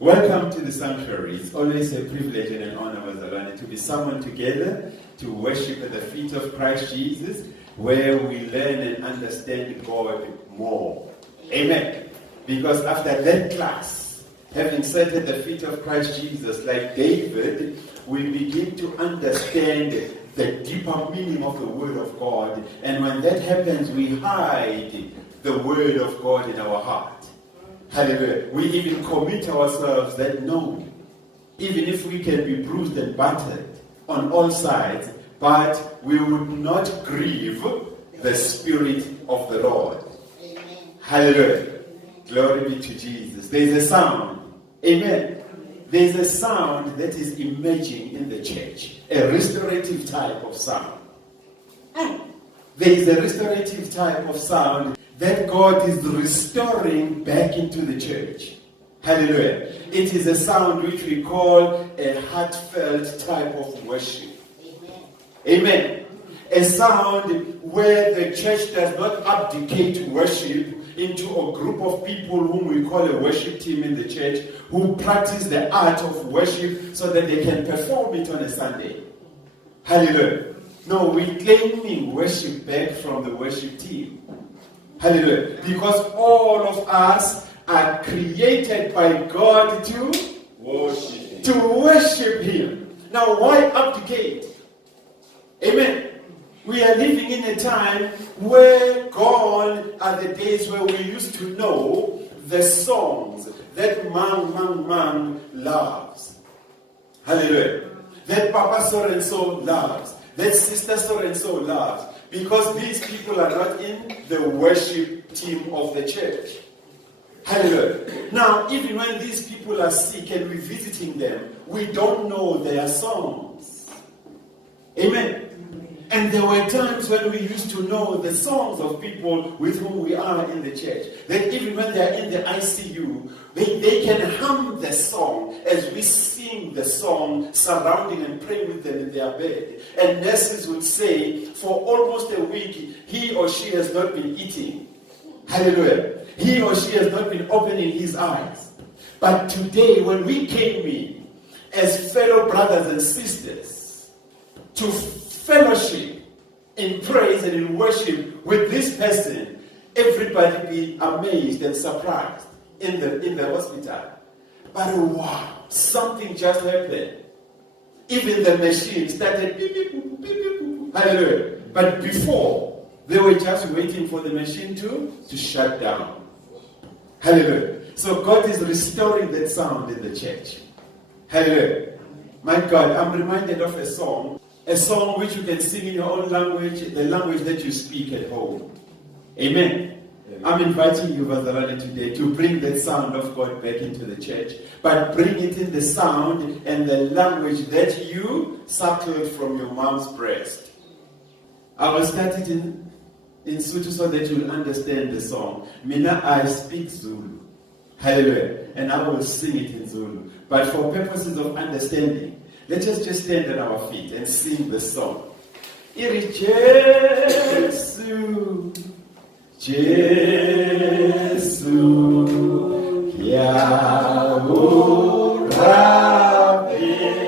Welcome to the sanctuary. It's always a privilege and an honor, Bazalwane, to be summoned together to worship at the feet of Christ Jesus, where we learn and understand God more. Amen. Because after that class, having sat at the feet of Christ Jesus, like David, we begin to understand the deeper meaning of the Word of God. And when that happens, we hide the Word of God in our heart. Hallelujah. We even commit ourselves that no, even if we can be bruised and battered on all sides, but we would not grieve the Spirit of the Lord. Amen. Hallelujah. Amen. Glory be to Jesus. There is a sound. Amen. There is a sound that is emerging in the church. A restorative type of sound. There is a restorative type of sound that God is restoring back into the church. Hallelujah. It is a sound which we call a heartfelt type of worship. Amen. A sound where the church does not abdicate worship into a group of people whom we call a worship team in the church, who practice the art of worship so that they can perform it on a Sunday. Hallelujah. No, we're claiming worship back from the worship team. Hallelujah. Because all of us are created by God to worship Him. Now, why abdicate? Amen. We are living in a time where gone are the days where we used to know the songs that man loves. Hallelujah. That Papa so and so loves. That Sister so and so loves. Because these people are not in the worship team of the church. Hallelujah. Now, even when these people are sick and we're visiting them, we don't know their songs. Amen. And there were times when we used to know the songs of people with whom we are in the church. That even when they are in the ICU, they can hum the song as we sing the song, surrounding and praying with them in their bed. And nurses would say, for almost a week, he or she has not been eating. Hallelujah. He or she has not been opening his eyes. But today, when we came in as fellow brothers and sisters to fellowship in praise and in worship with this person, everybody be amazed and surprised in the hospital. But wow, something just happened. Even the machine started beep, beep, beep, beep, beep. Hallelujah. But before, they were just waiting for the machine to shut down. Hallelujah. So God is restoring that sound in the church. Hallelujah. My God, I'm reminded of a song which you can sing in your own language, the language that you speak at home. Amen. I'm inviting you, Bazalwane, today to bring that sound of God back into the church, but bring it in the sound and the language that you suckled from your mom's breast. I will start it in Sotho so that you will understand the song. Mina, I speak Zulu. Hallelujah. And I will sing it in Zulu. But for purposes of understanding, let us just stand on our feet and sing the song. Iri Jesu, Jesu, Yahweh, hallelujah,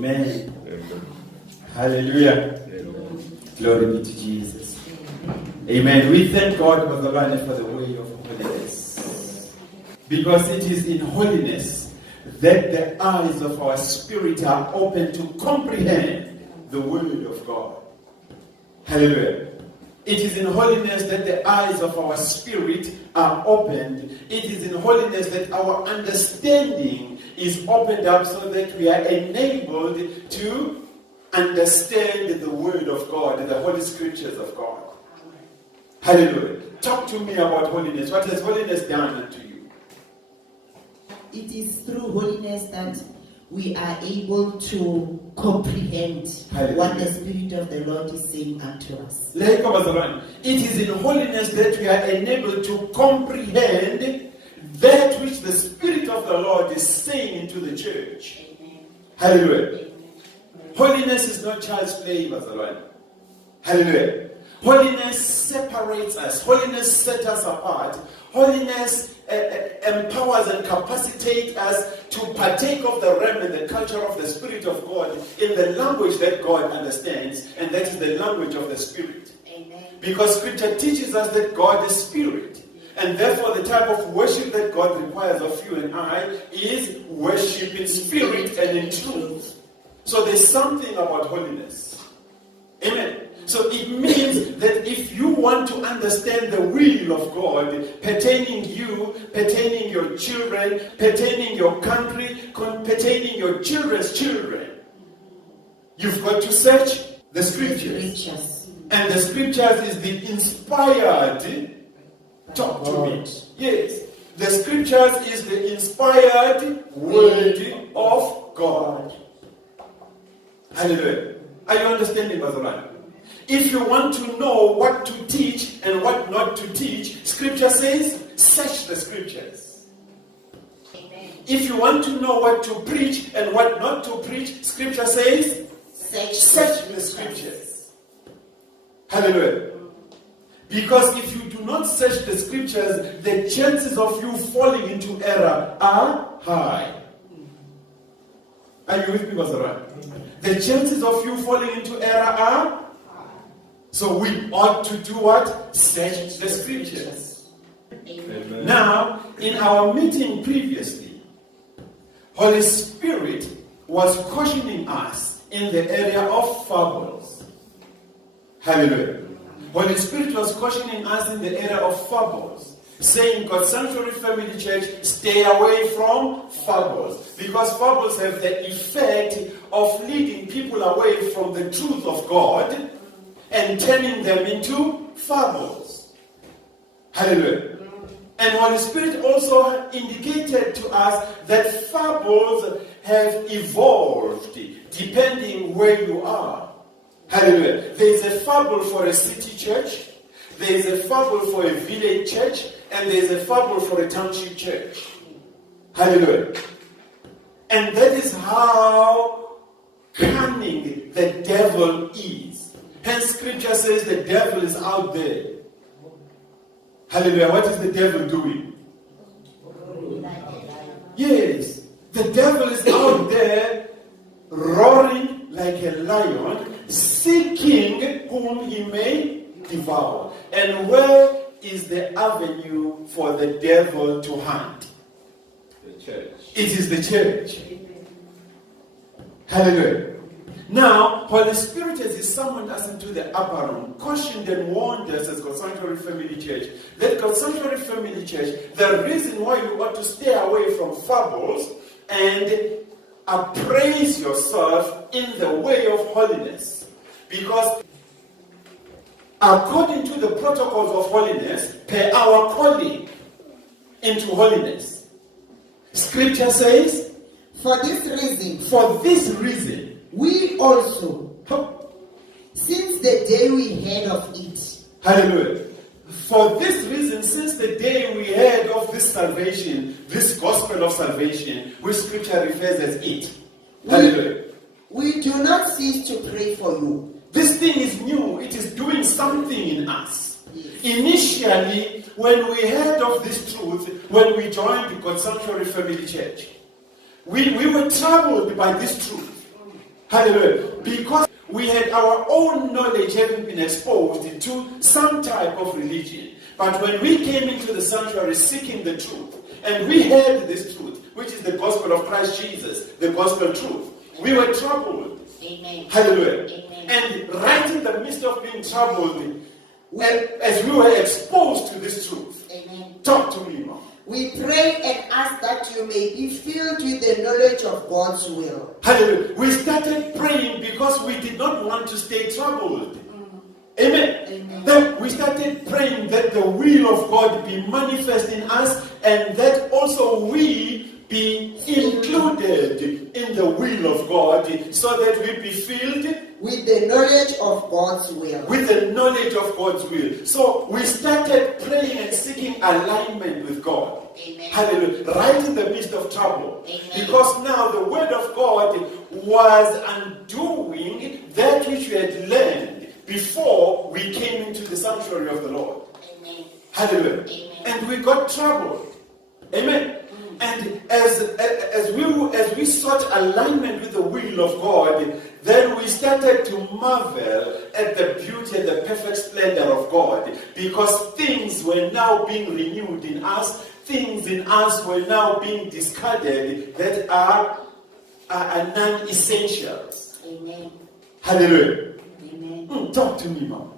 Amen. Hallelujah. Glory be to Jesus. Amen. We thank God for the Lord for the way of holiness. Because it is in holiness that the eyes of our spirit are open to comprehend the word of God. Hallelujah. It is in holiness that the eyes of our spirit are opened. It is in holiness that our understanding is opened up so that we are enabled to understand the word of God, the holy scriptures of God. Hallelujah. Talk to me about holiness. What has holiness done unto you? It is through holiness that we are able to comprehend what the Spirit of the Lord is saying unto us. It is in holiness that we are enabled to comprehend that which the Spirit of the Lord is saying into the church. Amen. Hallelujah. Amen. Holiness is not child's play, Bazalwane. Hallelujah. Holiness separates us. Holiness sets us apart. Holiness empowers and capacitates us to partake of the realm and the culture of the Spirit of God in the language that God understands, and that is the language of the Spirit. Amen. Because Scripture teaches us that God is Spirit. And therefore the type of worship that God requires of you and I is worship in spirit and in truth. So there's something about holiness. Amen. So it means that if you want to understand the will of God pertaining you, pertaining your children, pertaining your country, pertaining your children's children, you've got to search the scriptures. And the scriptures is the inspired. Talk to me. Yes. The scriptures is the inspired word of God. Hallelujah. Are you understanding, Bazalwane? If you want to know what to teach and what not to teach, Scripture says, search the Scriptures. Amen. If you want to know what to preach and what not to preach, Scripture says, search the Scriptures. Hallelujah. Because if you do not search the Scriptures, the chances of you falling into error are high. Are you with me, Bazalwane? The chances of you falling into error are high. So we ought to do what? Search the Scriptures. Amen. Now, in our meeting previously, Holy Spirit was cautioning us in the area of fables. Hallelujah. Holy Spirit was cautioning us in the area of fables, saying, God Sanctuary Family Church, stay away from fables. Because fables have the effect of leading people away from the truth of God and turning them into fables. Hallelujah. And Holy Spirit also indicated to us that fables have evolved depending where you are. Hallelujah. There is a fable for a city church, there is a fable for a village church, and there is a fable for a township church. Hallelujah. And that is how cunning the devil is. Hence scripture says the devil is out there. Hallelujah. What is the devil doing? Yes. The devil is out there roaring like a lion, seeking whom he may devour. And where is the avenue for the devil to hunt? The church. It is the church. Hallelujah. Now, Holy Spirit has summoned us into the upper room, cautioned and warned us as God's Sanctuary Family Church, that God's Sanctuary Family Church, the reason why you ought to stay away from fables and appraise yourself in the way of holiness. Because according to the protocols of holiness, per our calling into holiness, Scripture says, For this reason, we also, since the day we heard of it. Hallelujah. For this reason, since the day we heard of this salvation, this gospel of salvation, which Scripture refers as it. Hallelujah. We do not cease to pray for you. This thing is new. It is doing something in us. Yes. Initially, when we heard of this truth, when we joined the God's Sanctuary Family Church, we were troubled by this truth. Hallelujah. Because we had our own knowledge having been exposed to some type of religion. But when we came into the sanctuary seeking the truth, and we heard this truth, which is the gospel of Christ Jesus, the gospel truth, we were troubled. Amen. Hallelujah. Amen. And right in the midst of being troubled, as we were exposed to this truth, Amen. Talk to me, Mom. We pray and ask that you may be filled with the knowledge of God's will. Hallelujah. We started praying because we did not want to stay troubled. Amen. Amen. Then we started praying that the will of God be manifest in us, and that also we be included in the will of God, so that we be filled with the knowledge of God's will. With the knowledge of God's will. So we started praying and seeking alignment with God. Amen. Hallelujah. Right in the midst of trouble. Amen. Because now the word of God was undoing that which we had learned before we came into the sanctuary of the Lord. Amen. Hallelujah. Amen. And we got troubled. Amen. And as we sought alignment with the will of God, then we started to marvel at the beauty and the perfect splendor of God, because things were now being renewed in us, things in us were now being discarded that are non-essentials. Amen. Hallelujah. Amen. Talk to me, Mom.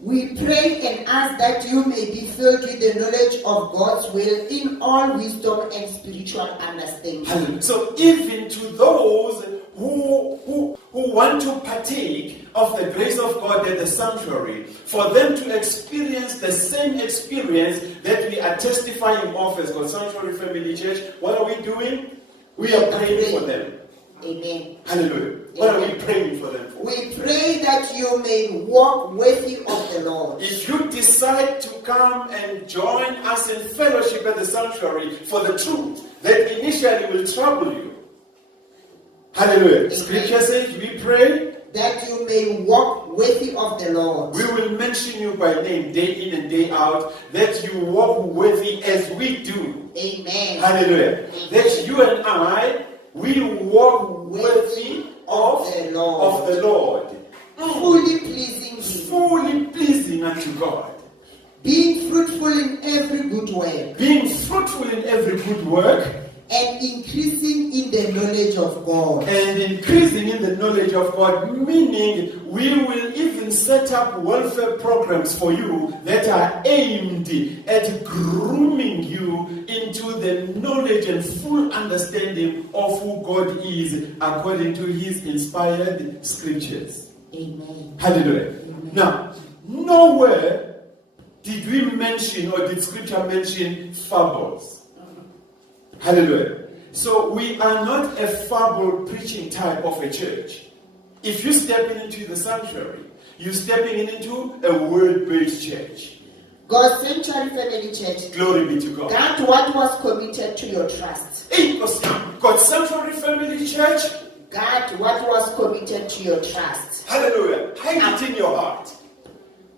We pray and ask that you may be filled with the knowledge of God's will in all wisdom and spiritual understanding. Hallelujah. So even to those who want to partake of the grace of God at the sanctuary, for them to experience the same experience that we are testifying of as God's Sanctuary Family Church, what are we doing? We are praying for them. Amen. Hallelujah. What are we praying for them for? We pray that you may walk worthy of the Lord. If you decide to come and join us in fellowship at the sanctuary for the truth that initially will trouble you, hallelujah. Amen. Scripture says we pray that you may walk worthy of the Lord. We will mention you by name day in and day out, that you walk worthy as we do. Amen. Hallelujah. Amen. That you and I, we walk worthy of the Lord. Fully pleasing Him. Fully pleasing unto God. Being fruitful in every good work. Being fruitful in every good work. And increasing in the knowledge of God. And increasing in the knowledge of God, meaning we will even set up welfare programs for you that are aimed at grooming you into the knowledge and full understanding of who God is according to His inspired scriptures. Amen. Hallelujah. Amen. Now, nowhere did we mention or did scripture mention fables. Hallelujah. So we are not a fable preaching type of a church. If you're stepping into the sanctuary, you're stepping into a word-based church. God's Sanctuary Family Church. Glory be to God. Grant what was committed to your trust. God's Sanctuary Family Church, Guard what was committed to your trust, Hallelujah. Hide it in your heart.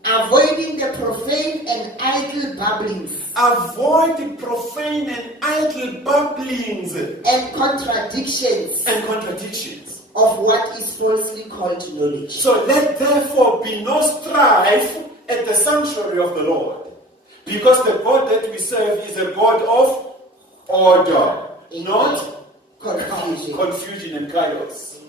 avoiding the profane and idle babblings Avoid the profane and idle babblings and contradictions of what is falsely called knowledge. So let therefore be no strife at the sanctuary of the Lord. Because the God that we serve is a God of order, not confusion and chaos.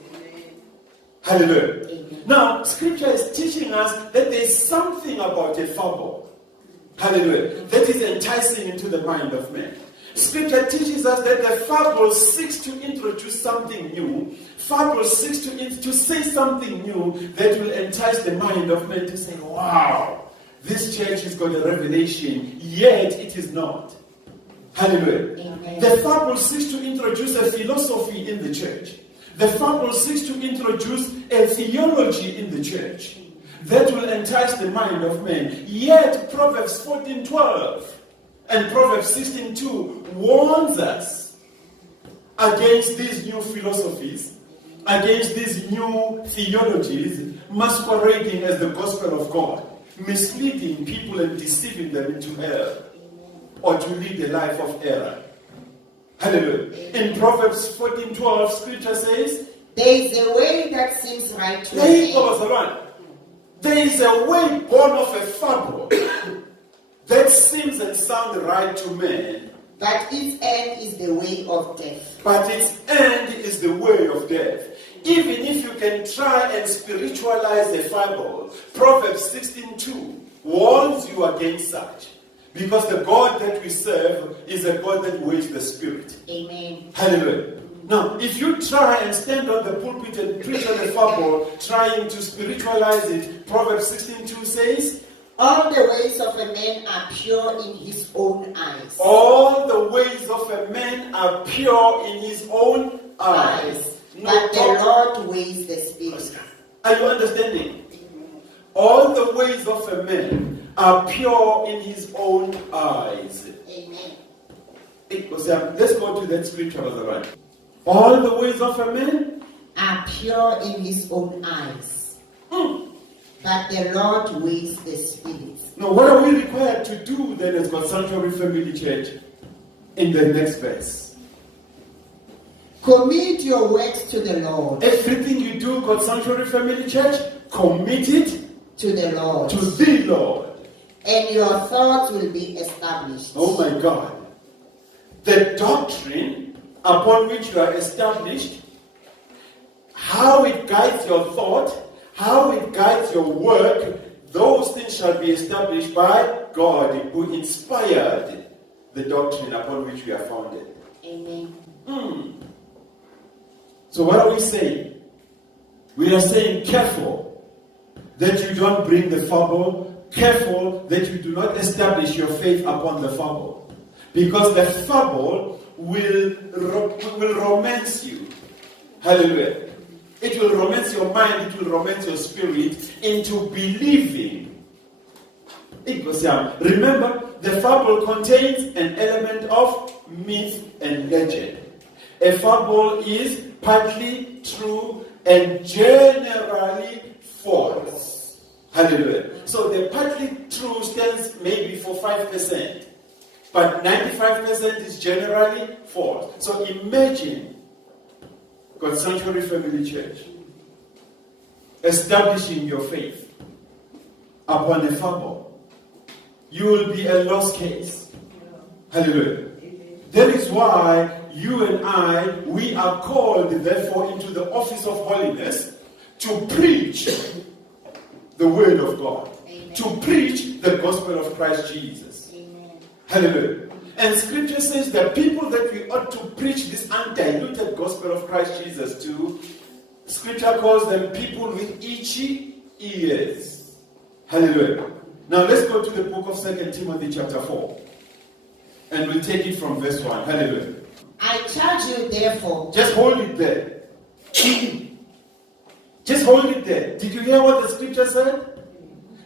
Hallelujah. Amen. Now, scripture is teaching us that there is something about a fable. Hallelujah. That is enticing into the mind of man. Scripture teaches us that the fable seeks to introduce something new. Fable seeks to say something new that will entice the mind of man to say, wow, this church has got a revelation, yet it is not. Hallelujah. Amen. The fable seeks to introduce a philosophy in the church. The fable seeks to introduce a theology in the church that will entice the mind of man. Yet Proverbs 14:12 and Proverbs 16:2 warns us against these new philosophies, against these new theologies masquerading as the gospel of God, misleading people and deceiving them into hell or to lead a life of error. Hallelujah. In Proverbs 14:12, scripture says, There is a way that seems right to man, there is a way born of a fable that seems and sounds right to man, but its end is the way of death. but its end is the way of death. Even if you can try and spiritualize a fable, Proverbs 16:2 warns you against such. Because the God that we serve is a God that weighs the spirit. Amen. Hallelujah. Now, if you try and stand on the pulpit and preach on a fable, trying to spiritualize it, Proverbs 16:2 says, All the ways of a man are pure in his own eyes. all the ways of a man are pure in his own eyes. But the Lord weighs the spirit. Are you understanding? All the ways of a man are pure in his own eyes. Amen. Let's go to that scripture. All the ways of a man are pure in his own eyes. But the Lord weighs the spirit. Now, what are we required to do then as God's Sanctuary Family Church in the next verse? Commit your works to the Lord. Everything you do, God's Sanctuary Family Church, commit it to the Lord. to the Lord. And your thoughts will be established. Oh my God. The doctrine upon which you are established, how it guides your thought, how it guides your work, those things shall be established by God who inspired the doctrine upon which we are founded. Amen. So what are we saying? We are saying careful that you don't bring the fable. Careful that you do not establish your faith upon the fable. Because the fable will romance you. Hallelujah. It will romance your mind, it will romance your spirit into believing. Remember, the fable contains an element of myth and legend. A fable is partly true and generally false. Hallelujah. So the partly true stands maybe for 5%, but 95% is generally false. So imagine God's Sanctuary Family Church establishing your faith upon a fable. You will be a lost case. Hallelujah. That is why you and I, we are called therefore into the office of holiness to preach the word of God. Amen. To preach the gospel of Christ Jesus. Amen. Hallelujah. And scripture says that people that we ought to preach this undiluted gospel of Christ Jesus to, scripture calls them people with itchy ears. Hallelujah. Now let's go to the book of 2 Timothy chapter 4. And we'll take it from verse 1. Hallelujah. I charge you therefore. Just hold it there. Just hold it there. Did you hear what the scripture said?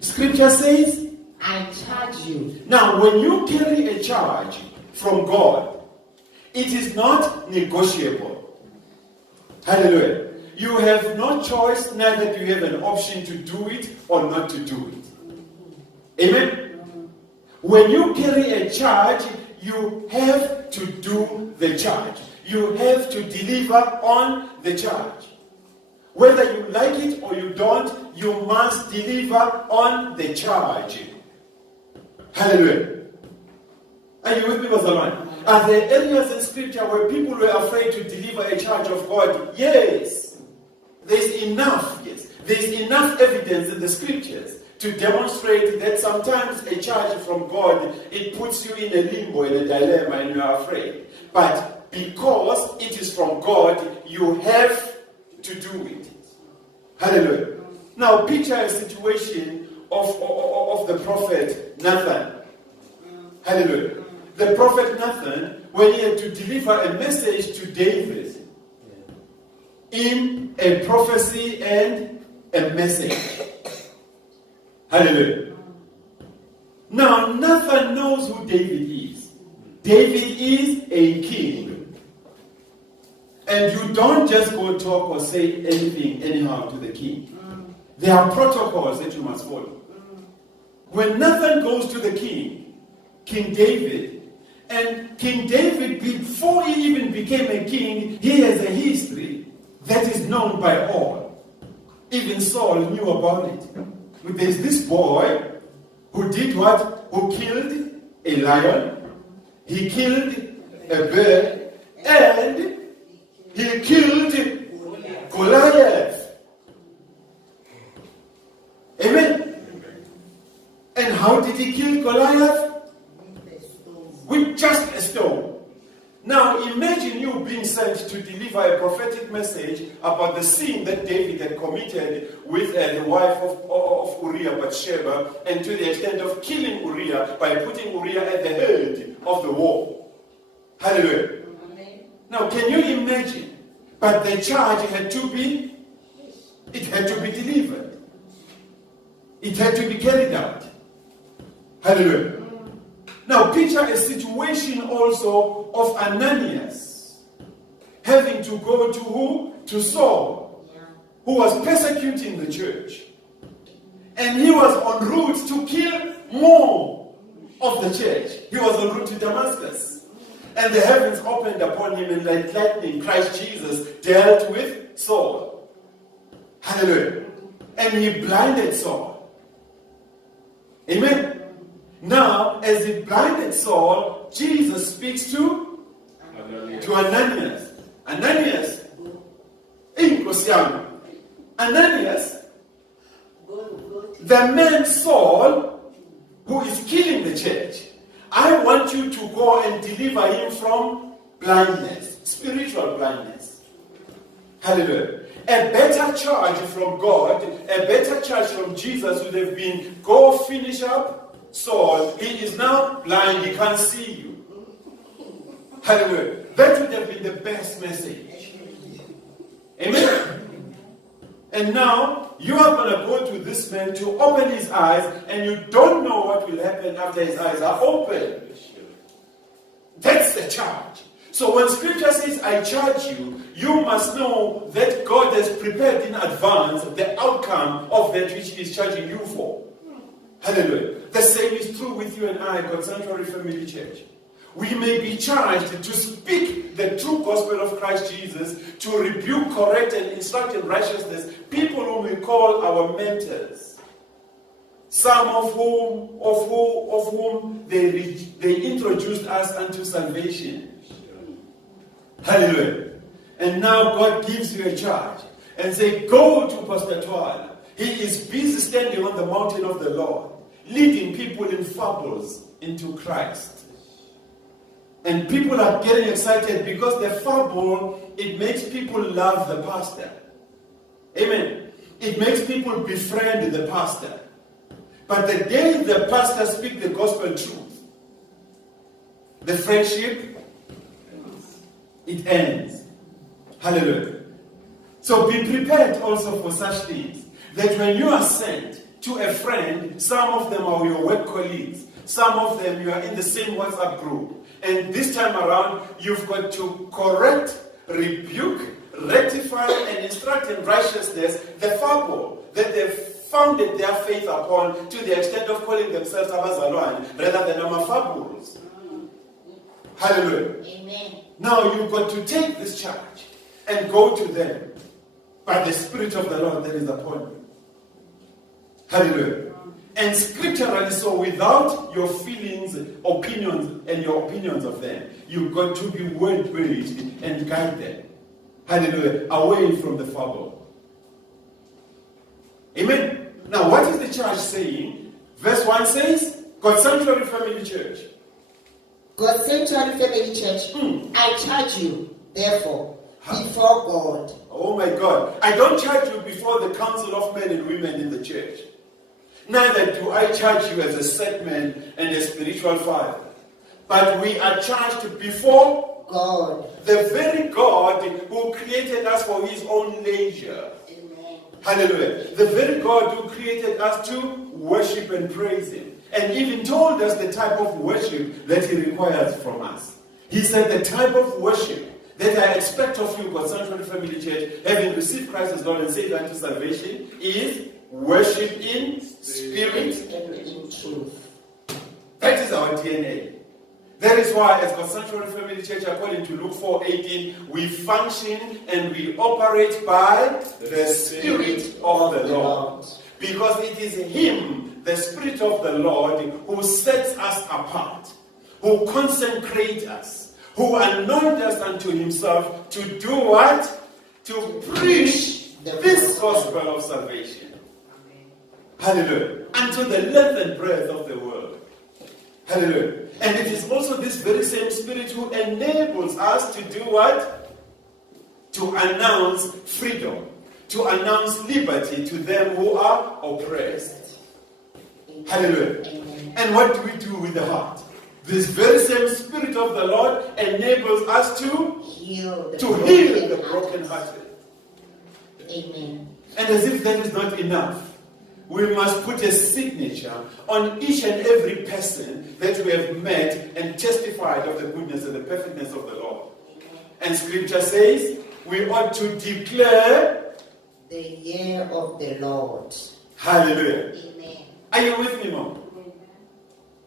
Scripture says, I charge you. now when you carry a charge from God, it is not negotiable. Hallelujah. You have no choice, neither do you have an option to do it or not to do it. Amen? When you carry a charge, you have to do the charge. You have to deliver on the charge. Whether you like it or you don't, you must deliver on the charge. Hallelujah. Are you with me, Pastor Man? Are there areas in Scripture where people were afraid to deliver a charge of God? Yes. There's enough, yes. There's enough evidence in the Scriptures to demonstrate that sometimes a charge from God, it puts you in a limbo, in a dilemma, and you are afraid. But because it is from God, you have to do it. Hallelujah. Now picture a situation of the prophet Nathan. Hallelujah. The prophet Nathan, when he had to deliver a message to David in a prophecy and a message. Hallelujah. Now Nathan knows who David is. David is a king. And you don't just go talk or say anything anyhow to the king. There are protocols that you must follow. When Nathan goes to the king, King David, and King David, before he even became a king, he has a history that is known by all. Even Saul knew about it. There's this boy who did what? Who killed a lion, he killed a bear, and he killed Goliath. Amen. And how did he kill Goliath? With just a stone. Now imagine you being sent to deliver a prophetic message about the sin that David had committed with the wife of Uriah, Bathsheba, and to the extent of killing Uriah by putting Uriah at the head of the war. Hallelujah. Amen. Now can you imagine? But the charge had to be delivered. It had to be carried out. Hallelujah. Now picture a situation also of Ananias having to go to who? To Saul, who was persecuting the church. And he was en route to kill more of the church. He was en route to Damascus. And the heavens opened upon him, and like lightning, Christ Jesus dealt with Saul. Hallelujah. And he blinded Saul. Amen. Now, as he blinded Saul, Jesus speaks to Ananias. Ananias. Ananias. The man Saul, who is killing the church. I want you to go and deliver him from blindness, spiritual blindness. Hallelujah. A better charge from God, a better charge from Jesus would have been, go finish up Saul. He is now blind, he can't see you. Hallelujah. That would have been the best message. Amen. And now you are going to go to this man to open his eyes, and you don't know what will happen after his eyes are open. That's the charge. So when Scripture says, I charge you, you must know that God has prepared in advance the outcome of that which He is charging you for. Hallelujah. The same is true with you and I, God's Sanctuary Family Church. We may be charged to speak the true gospel of Christ Jesus, to rebuke, correct, and instruct in righteousness people whom we call our mentors. Some of whom they introduced us unto salvation. Hallelujah. And now God gives you a charge and say, go to Pastor Twala. He is busy standing on the mountain of the Lord, leading people in fables into Christ. And people are getting excited because the fable, it makes people love the pastor. Amen. It makes people befriend the pastor. But the day the pastor speaks the gospel truth, the friendship, it ends. Hallelujah. So be prepared also for such things. That when you are sent to a friend, some of them are your work colleagues, some of them you are in the same WhatsApp group. And this time around, you've got to correct, rebuke, rectify and instruct in righteousness the fable that they've founded their faith upon, to the extent of calling themselves abazalwane rather than amafables. Hallelujah. Amen. Now you've got to take this charge and go to them by the Spirit of the Lord that is upon you. Hallelujah. And scripturally, so without your feelings, opinions, and your opinions of them, you've got to be word-based and guide them. Hallelujah. Away from the fable. Amen. Now, what is the charge saying? Verse 1 says, God's Sanctuary Family Church. God's Sanctuary Family Church, I charge you, therefore, before God. Oh my God. I don't charge you before the council of men and women in the church. Neither do I charge you as a set man and a spiritual father. But we are charged before God. The very God who created us for his own leisure. Amen. Hallelujah. The very God who created us to worship and praise him. And even told us the type of worship that he requires from us. He said the type of worship that I expect of you, God's Sanctuary Family Church, having received Christ as Lord and Savior unto salvation, is worship in spirit and in truth. That is our DNA. That is why, as God's Sanctuary Family Church, according to Luke 4:18, we function and we operate by the Spirit of the Lord. Because it is Him, the Spirit of the Lord, who sets us apart, who consecrates us, who anoints us unto Himself to do what? To preach this gospel of salvation. Hallelujah. Unto the length and breadth of the world. Hallelujah. And it is also this very same Spirit who enables us to do what? To announce freedom. To announce liberty to them who are oppressed. Hallelujah. Amen. And what do we do with the heart? This very same Spirit of the Lord enables us to heal the brokenhearted. Amen. And as if that is not enough, we must put a signature on each and every person that we have met and testified of the goodness and the perfectness of the Lord. And Scripture says we ought to declare the year of the Lord. Hallelujah. Amen. Are you with me, Mom?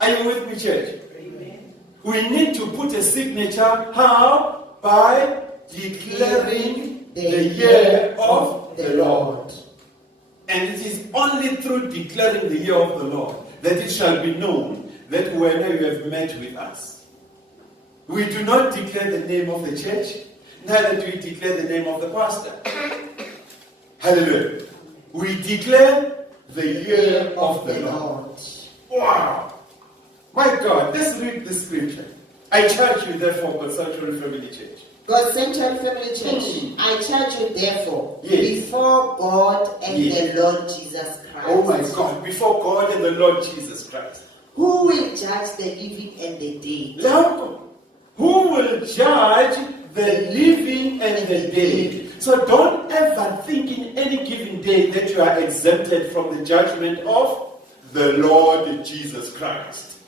Are you with me, church? Amen. We need to put a signature. How? By declaring the year of the Lord. And it is only through declaring the year of the Lord that it shall be known that whenever you have met with us. We do not declare the name of the church, neither do we declare the name of the pastor. Hallelujah. We declare the year of the Lord. Wow. My God, let's read the scripture. I charge you therefore, God's Sanctuary Family Church. God's Sanctuary Family Church, I charge you therefore, before God and the Lord Jesus Christ. Oh my God, before God and the Lord Jesus Christ. Who will judge the living and the dead? Loud. Who will judge the living and the dead? So don't ever think in any given day that you are exempted from the judgment of the Lord Jesus Christ.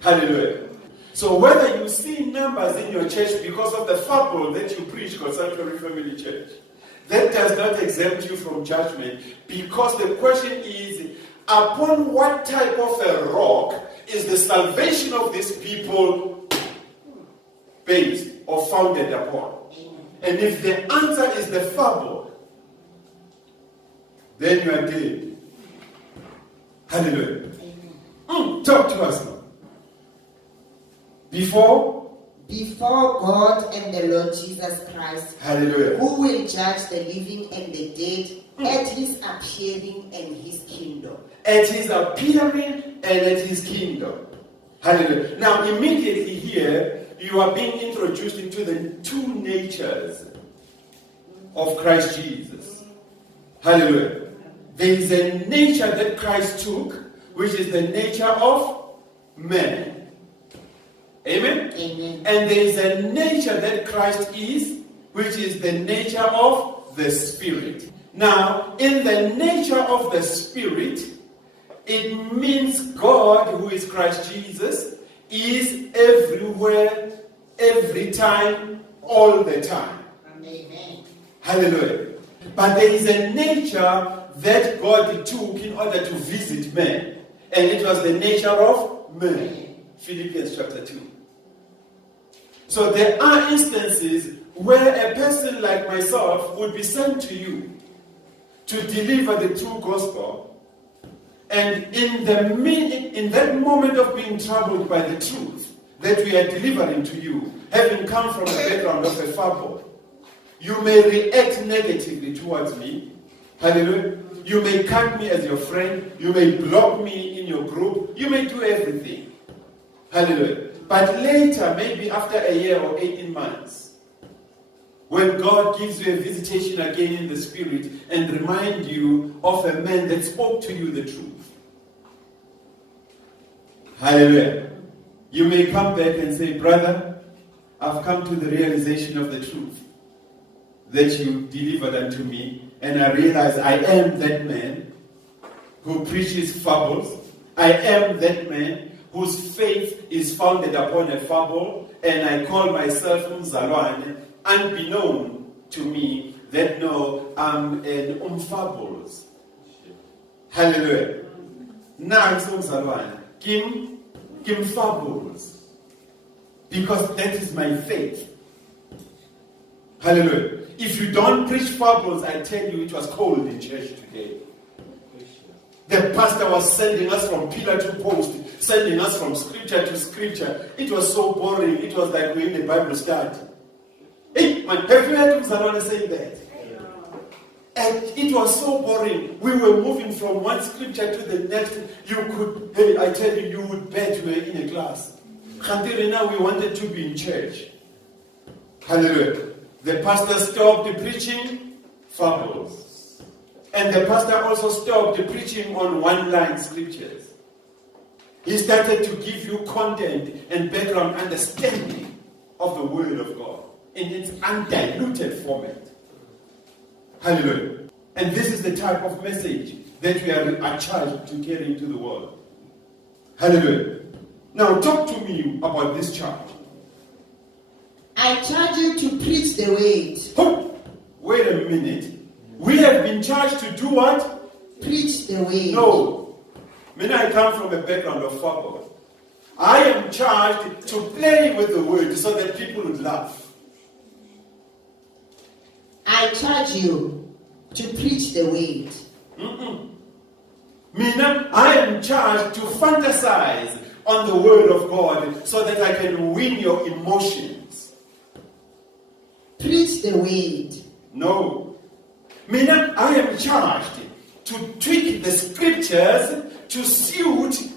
Hallelujah. So whether you see numbers in your church because of the fable that you preach, God's Sanctuary Family Church, that does not exempt you from judgment, because the question is, upon what type of a rock is the salvation of these people based or founded upon? And if the answer is the fable, then you are dead. Hallelujah. Talk to us now. Before God and the Lord Jesus Christ. Hallelujah. Who will judge the living and the dead at His appearing and His kingdom. At His appearing and at His kingdom. Hallelujah. Now immediately here, you are being introduced into the two natures of Christ Jesus. Hallelujah. There is a nature that Christ took, which is the nature of man. Amen? Amen. And there is a nature that Christ is, which is the nature of the Spirit. Now, in the nature of the Spirit, it means God, who is Christ Jesus, is everywhere, every time, all the time. Amen. Hallelujah. But there is a nature that God took in order to visit man. And it was the nature of man. Philippians chapter 2. So there are instances where a person like myself would be sent to you to deliver the true gospel. And in that moment of being troubled by the truth that we are delivering to you, having come from a background of a fable, you may react negatively towards me. Hallelujah. You may cut me as your friend. You may block me in your group. You may do everything. Hallelujah. But later, maybe after a year or 18 months, when God gives you a visitation again in the spirit and remind you of a man that spoke to you the truth. Hallelujah. You may come back and say, brother, I've come to the realization of the truth that you delivered unto me, and I realize I am that man who preaches fables. I am that man whose faith is founded upon a fable, and I call myself Umzalwane, unbeknown to me that no, I'm an fables. Hallelujah. Now it's Umzalwane. Kim fables. Because that is my faith. Hallelujah. If you don't preach fables, I tell you it was cold in church today. The pastor was sending us from pillar to post, sending us from scripture to scripture. It was so boring. It was like we're in a Bible study. Hey, man, have you heard Mzalwane saying that? And it was so boring. We were moving from one scripture to the next. You could, hey, I tell you, you would bet you were in a class. Until now, we wanted to be in church. Hallelujah. The pastor stopped preaching fables. And the pastor also stopped preaching on one-line scriptures. He started to give you content and background understanding of the Word of God in its undiluted format. Hallelujah. And this is the type of message that we are charged to carry into the world. Hallelujah. Now talk to me about this charge. I charge you to preach the word. Oh, wait a minute. We have been charged to do what? Preach the word. No. I come from a background of fable. I am charged to play with the word so that people would laugh. I charge you to preach the word. I am charged to fantasize on the word of God so that I can win your emotions. Preach the word. No. I am charged to tweak the scriptures to suit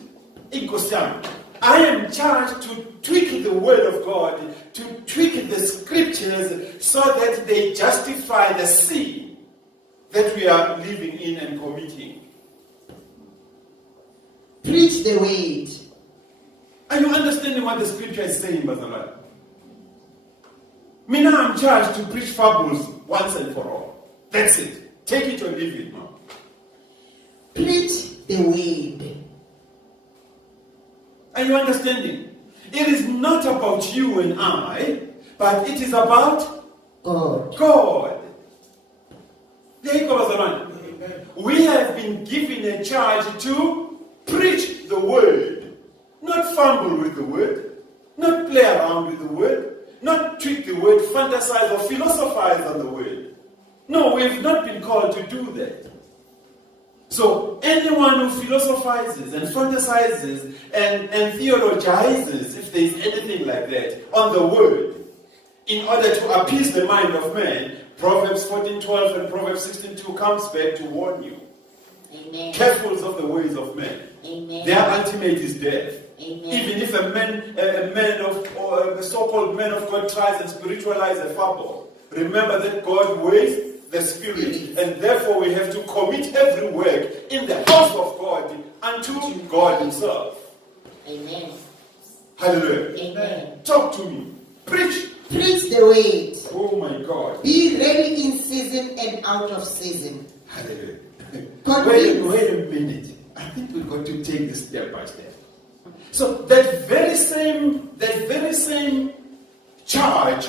Ikosam. I am charged to tweak the word of God, to tweak the scriptures so that they justify the sin that we are living in and committing. Preach the word. Are you understanding what the scripture is saying, Bazalai? I'm charged to preach fables once and for all. That's it. Take it or leave it now. Preach the word. Are you understanding? It is not about you and I, but it is about God. God. There you go, Bazalai. We have been given a charge to preach the word. Not fumble with the word. Not play around with the word. Not tweak the word, fantasize or philosophize on the word. No, we have not been called to do that. So anyone who philosophizes and fantasizes and theologizes, if there is anything like that, on the word, in order to appease the mind of man, Proverbs 14:12 and Proverbs 16:2 comes back to warn you. Amen. Careful of the ways of men. Amen. Their ultimate is death. Amen. Even if a so-called man of God tries and spiritualize a fable, remember that God weighs the spirit, and therefore we have to commit every work in the house of God unto God Himself. Amen. Hallelujah. Amen. Talk to me. Preach. Preach the word. Oh my God. Be ready in season and out of season. Hallelujah. Convince. Wait a minute. I think we've got to take this step by step. So that very same charge,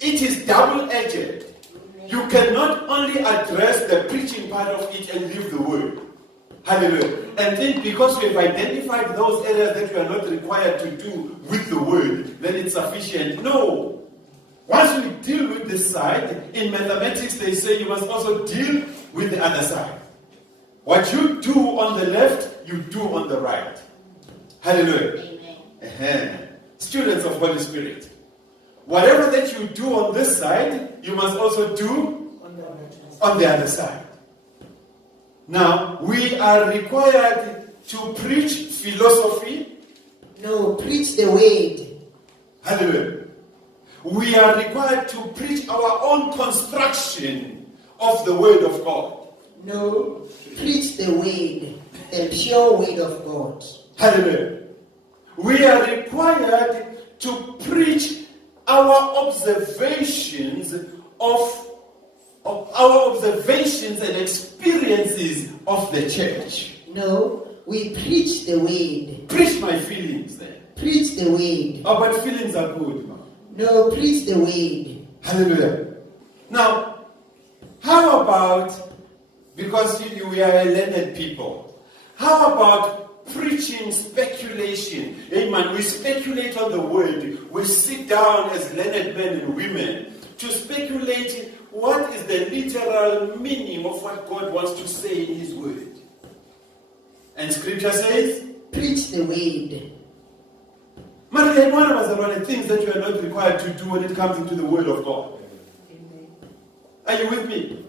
it is double-edged. you cannot only address the preaching part of it and leave the word. Hallelujah. And think because we have identified those areas that we are not required to do with the word, then it's sufficient. No. Once we deal with this side, in mathematics they say you must also deal with the other side. What you do on the left, you do on the right. Hallelujah. Amen. Students of Holy Spirit. Whatever that you do on this side, you must also do on the other side. Now, we are required to preach philosophy. No, preach the word. Hallelujah. We are required to preach our own construction of the word of God. No, preach the word, the pure word of God. Hallelujah. We are required to preach our observations and experiences of the church. No, we preach the word. Preach my feelings then. Preach the word. Oh, but feelings are good, man. No, preach the word. Hallelujah. Now, how about, because we are a learned people, how about preaching speculation? Amen. We speculate on the word. We sit down as learned men and women to speculate what is the literal meaning of what God wants to say in His word. And Scripture says, preach the word. Maria, one of us are one of the things that you are not required to do when it comes into the word of God. Are you with me?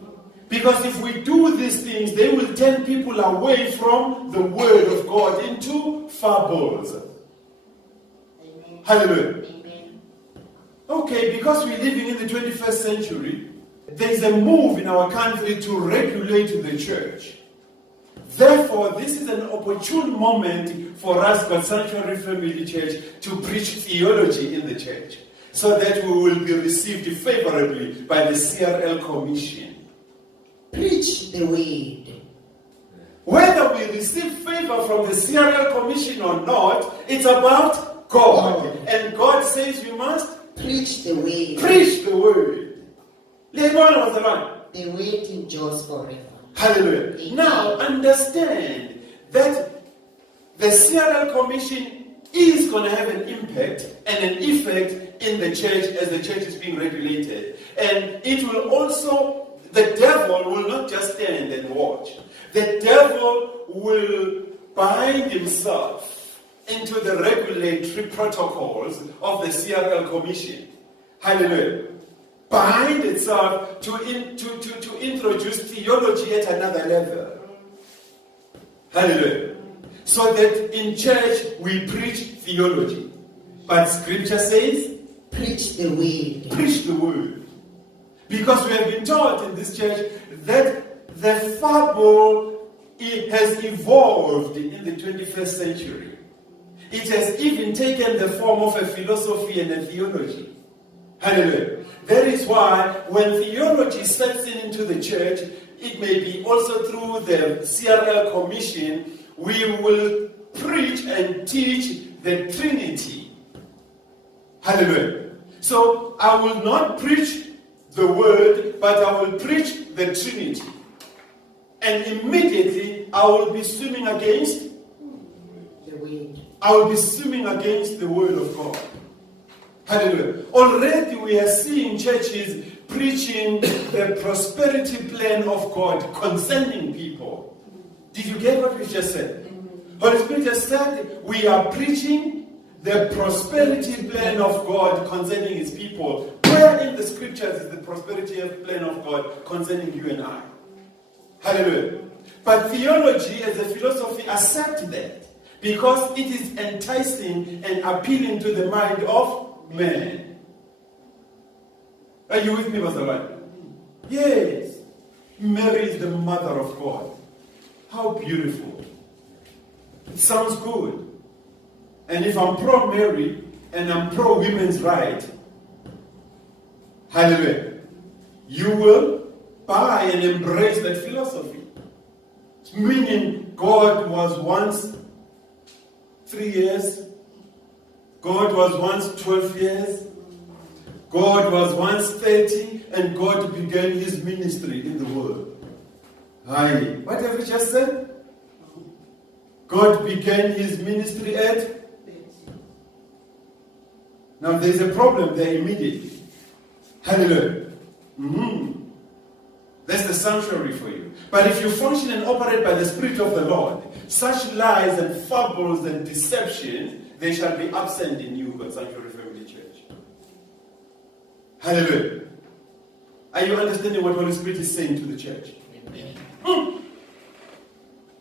Because if we do these things, they will turn people away from the word of God into fables. Amen. Hallelujah. Amen. Okay, because we're living in the 21st century, there is a move in our country to regulate the church. Therefore, this is an opportune moment for us, God's Sanctuary Family Church, to preach theology in the church, so that we will be received favorably by the CRL Commission. Preach the word. Whether we receive favor from the CRL Commission or not, it's about God. And God says we must preach the word. Preach the word. The word endures forever. Hallelujah. Amen. Now, understand that the CRL Commission is going to have an impact and an effect in the church as the church is being regulated. And it will also, the devil will not just stand and watch. The devil will bind himself into the regulatory protocols of the CRL Commission. Hallelujah. Bind itself to introduce theology at another level. Hallelujah. So that in church we preach theology. But Scripture says, preach the word. Preach the word. Because we have been taught in this church that the fable has evolved in the 21st century. It has even taken the form of a philosophy and a theology. Hallelujah. That is why when theology sets into the church, it may be also through the CRL Commission, we will preach and teach the Trinity. Hallelujah. So I will not preach the word, but I will preach the Trinity. And immediately I will be swimming against the word. I will be swimming against the word of God. Hallelujah. Already we are seeing churches preaching the prosperity plan of God concerning people. Did you get what we just said? Holy Spirit just said we are preaching the prosperity plan of God concerning His people. Where in the scriptures is the prosperity plan of God concerning you and I? Hallelujah. But theology as a philosophy accepts that because it is enticing and appealing to the mind of man. Are you with me, Pastor White? Yes. Mary is the mother of God. How beautiful. It sounds good. And if I'm pro-Mary and I'm pro-women's right, hallelujah, you will buy and embrace that philosophy. Meaning God was once 3 years, God was once 12 years, God was once 30 and God began his ministry in the world. Aye. What have you just said? God began his ministry at? Now there's a problem there immediately. Hallelujah. That's the sanctuary for you. But if you function and operate by the Spirit of the Lord, such lies and fables and deception, they shall be absent in you, God Sanctuary Family Church. Hallelujah. Are you understanding what Holy Spirit is saying to the church?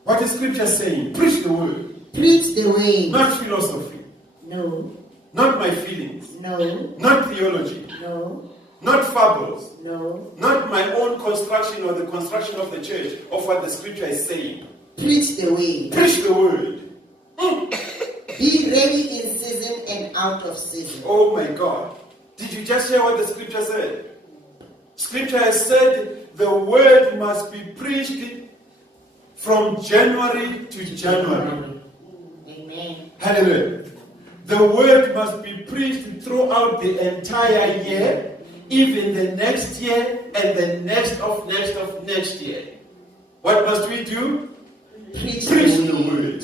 What is Scripture saying? Preach the word. Preach the way. Not philosophy. No. Not my feelings. No. Not theology. No. Not fables. No. Not my own construction or the construction of the church of what the Scripture is saying. Preach the way. Preach the word. Be ready in season and out of season. Oh my God. Did you just hear what the Scripture said? Scripture has said the word must be preached from January to January. Amen. Hallelujah. The word must be preached throughout the entire year, even the next year and the next of next year. What must we do? Preach the word.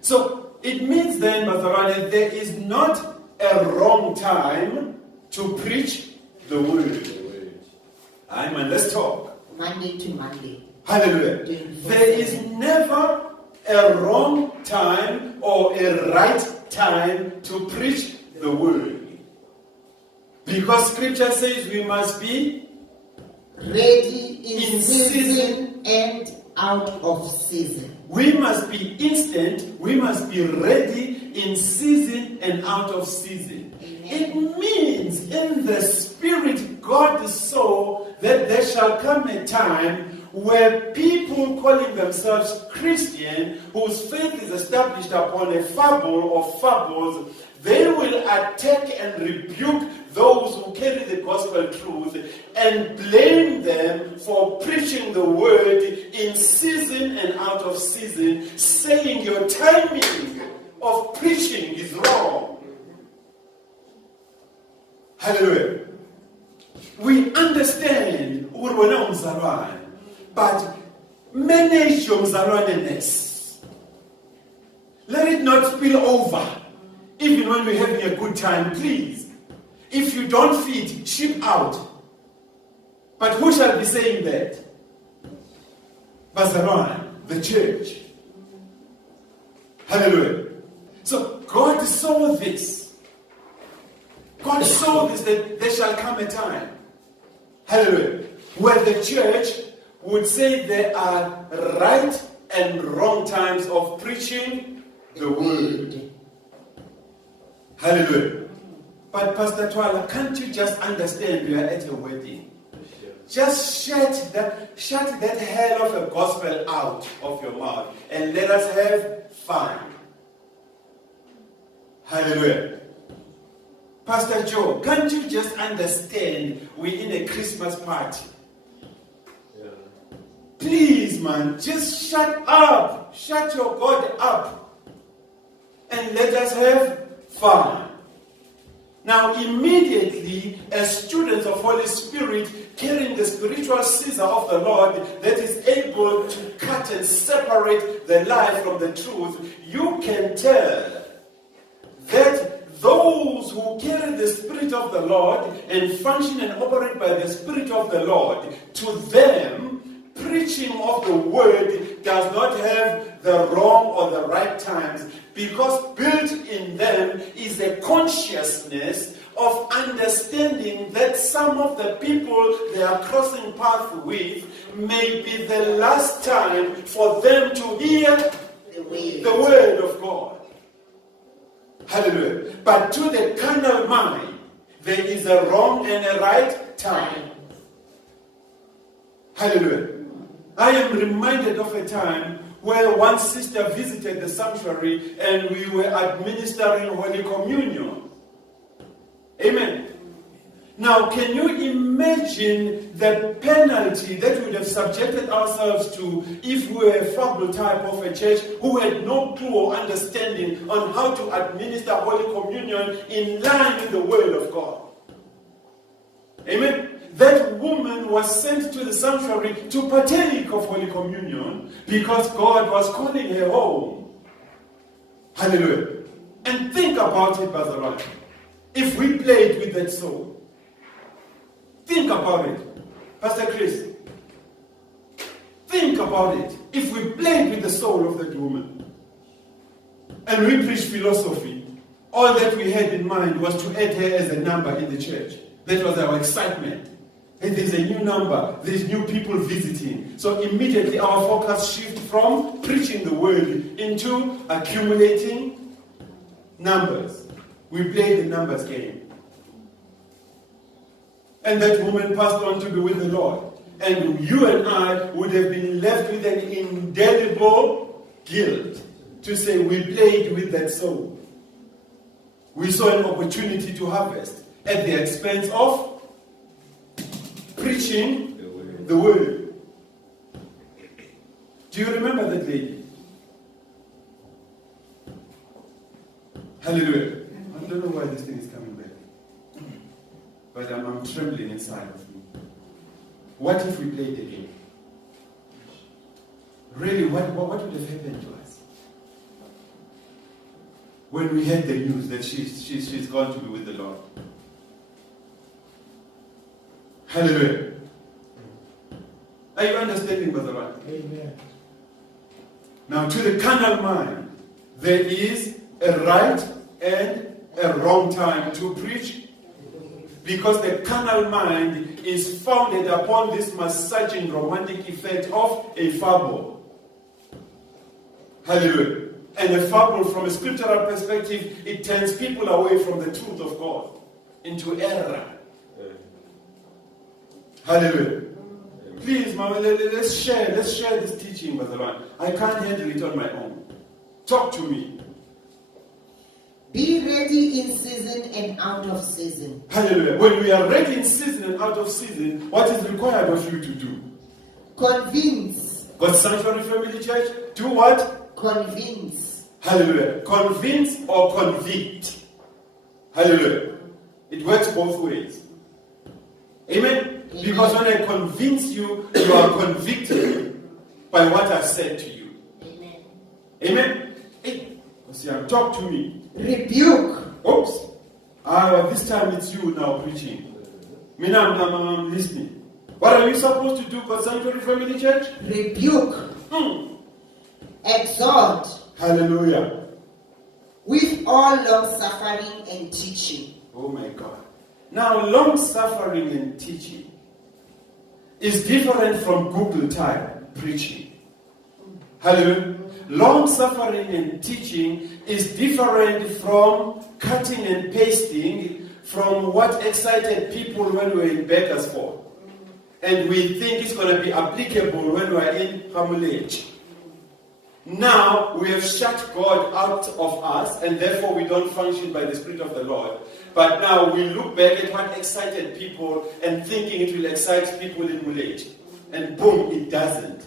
So it means then, Bazarane, there is not a wrong time to preach the word. Amen. Let's talk. Monday to Monday. Hallelujah. There is never a wrong time or a right time to preach the word. Because Scripture says we must be ready in season and out of season. We must be instant, we must be ready in season and out of season. Amen. It means in the Spirit God saw that there shall come a time where people calling themselves Christian, whose faith is established upon a fable or fables, they will attack and rebuke those who carry the gospel truth and blame them for preaching the word in season and out of season, saying your timing of preaching is wrong. Hallelujah. We understand urwena umzalwane, but manage your umzalwane-ness. Let it not spill over, even when we're having a good time, please. If you don't feed, ship out. But who shall be saying that? Bazalwane, the church. Hallelujah. So God saw this. God saw this, that there shall come a time. Hallelujah. Where the church would say there are right and wrong times of preaching the word. Hallelujah. But Pastor Twala, can't you just understand we are at a wedding? Just shut that hell of a gospel out of your mouth and let us have fun. Hallelujah. Pastor Joe, can't you just understand we're in a Christmas party? Yeah. Please, man, just shut up. Shut your God up. And let us have fun. Now, immediately, as students of Holy Spirit, carrying the spiritual scissor of the Lord that is able to cut and separate the lie from the truth, you can tell that those who carry the Spirit of the Lord and function and operate by the Spirit of the Lord, to them, preaching of the word does not have the wrong or the right times, because built in them is a consciousness of understanding that some of the people they are crossing paths with may be the last time for them to hear the word of God. Hallelujah. But to the carnal mind, there is a wrong and a right time. Hallelujah. I am reminded of a time where one sister visited the sanctuary and we were administering Holy Communion. Amen. Now, can you imagine the penalty that we would have subjected ourselves to if we were a fable type of a church who had no clue or understanding on how to administer Holy Communion in line with the Word of God? Amen. That woman was sent to the sanctuary to partake of Holy Communion because God was calling her home. Hallelujah. And think about it, Brother Ron. If we played with that soul, think about it. Pastor Chris, think about it. If we played with the soul of that woman and we preached philosophy, all that we had in mind was to add her as a number in the church. That was our excitement. And there's a new number, there's new people visiting. So immediately our focus shifts from preaching the word into accumulating numbers. We play the numbers game. And that woman passed on to be with the Lord. And you and I would have been left with an indelible guilt to say we played with that soul. We saw an opportunity to harvest at the expense of preaching the word. Do you remember that lady? Hallelujah. I don't know why this thing is coming back. But I'm trembling inside of me. What if we played the game? Really, what would have happened to us? When we heard the news that she's gone to be with the Lord. Hallelujah. Are you understanding, Brother Ron? Amen. Now, to the carnal mind, there is a right and a wrong time to preach, because the carnal mind is founded upon this massaging romantic effect of a fable. Hallelujah. And a fable, from a scriptural perspective, it turns people away from the truth of God into error. Hallelujah. Please, Mama, let's share this teaching, Brother Ron. I can't handle it on my own. Talk to me. Be ready in season and out of season. Hallelujah. When we are ready in season and out of season, what is required of you to do? Convince. God's Sanctuary Family Church, do what? Convince. Hallelujah. Convince or convict. Hallelujah. It works both ways. Amen? Because when I convince you, you are convicted by what I've said to you. Amen. Amen? Hey, talk to me. Rebuke. Oops. This time it's you now preaching. I'm listening. What are you supposed to do for Sanctuary Family Church? Rebuke. Exhort. Hallelujah. With all long suffering and teaching. Oh my God. Now, long suffering and teaching is different from Google time preaching. Hallelujah. Long suffering and teaching is different from cutting and pasting from what excited people when we were in Bakersford. And we think it's going to be applicable when we're in Hamulage. Now we have shut God out of us, and therefore we don't function by the Spirit of the Lord. But now we look back at what excited people and thinking it will excite people in Mulage. And boom, it doesn't.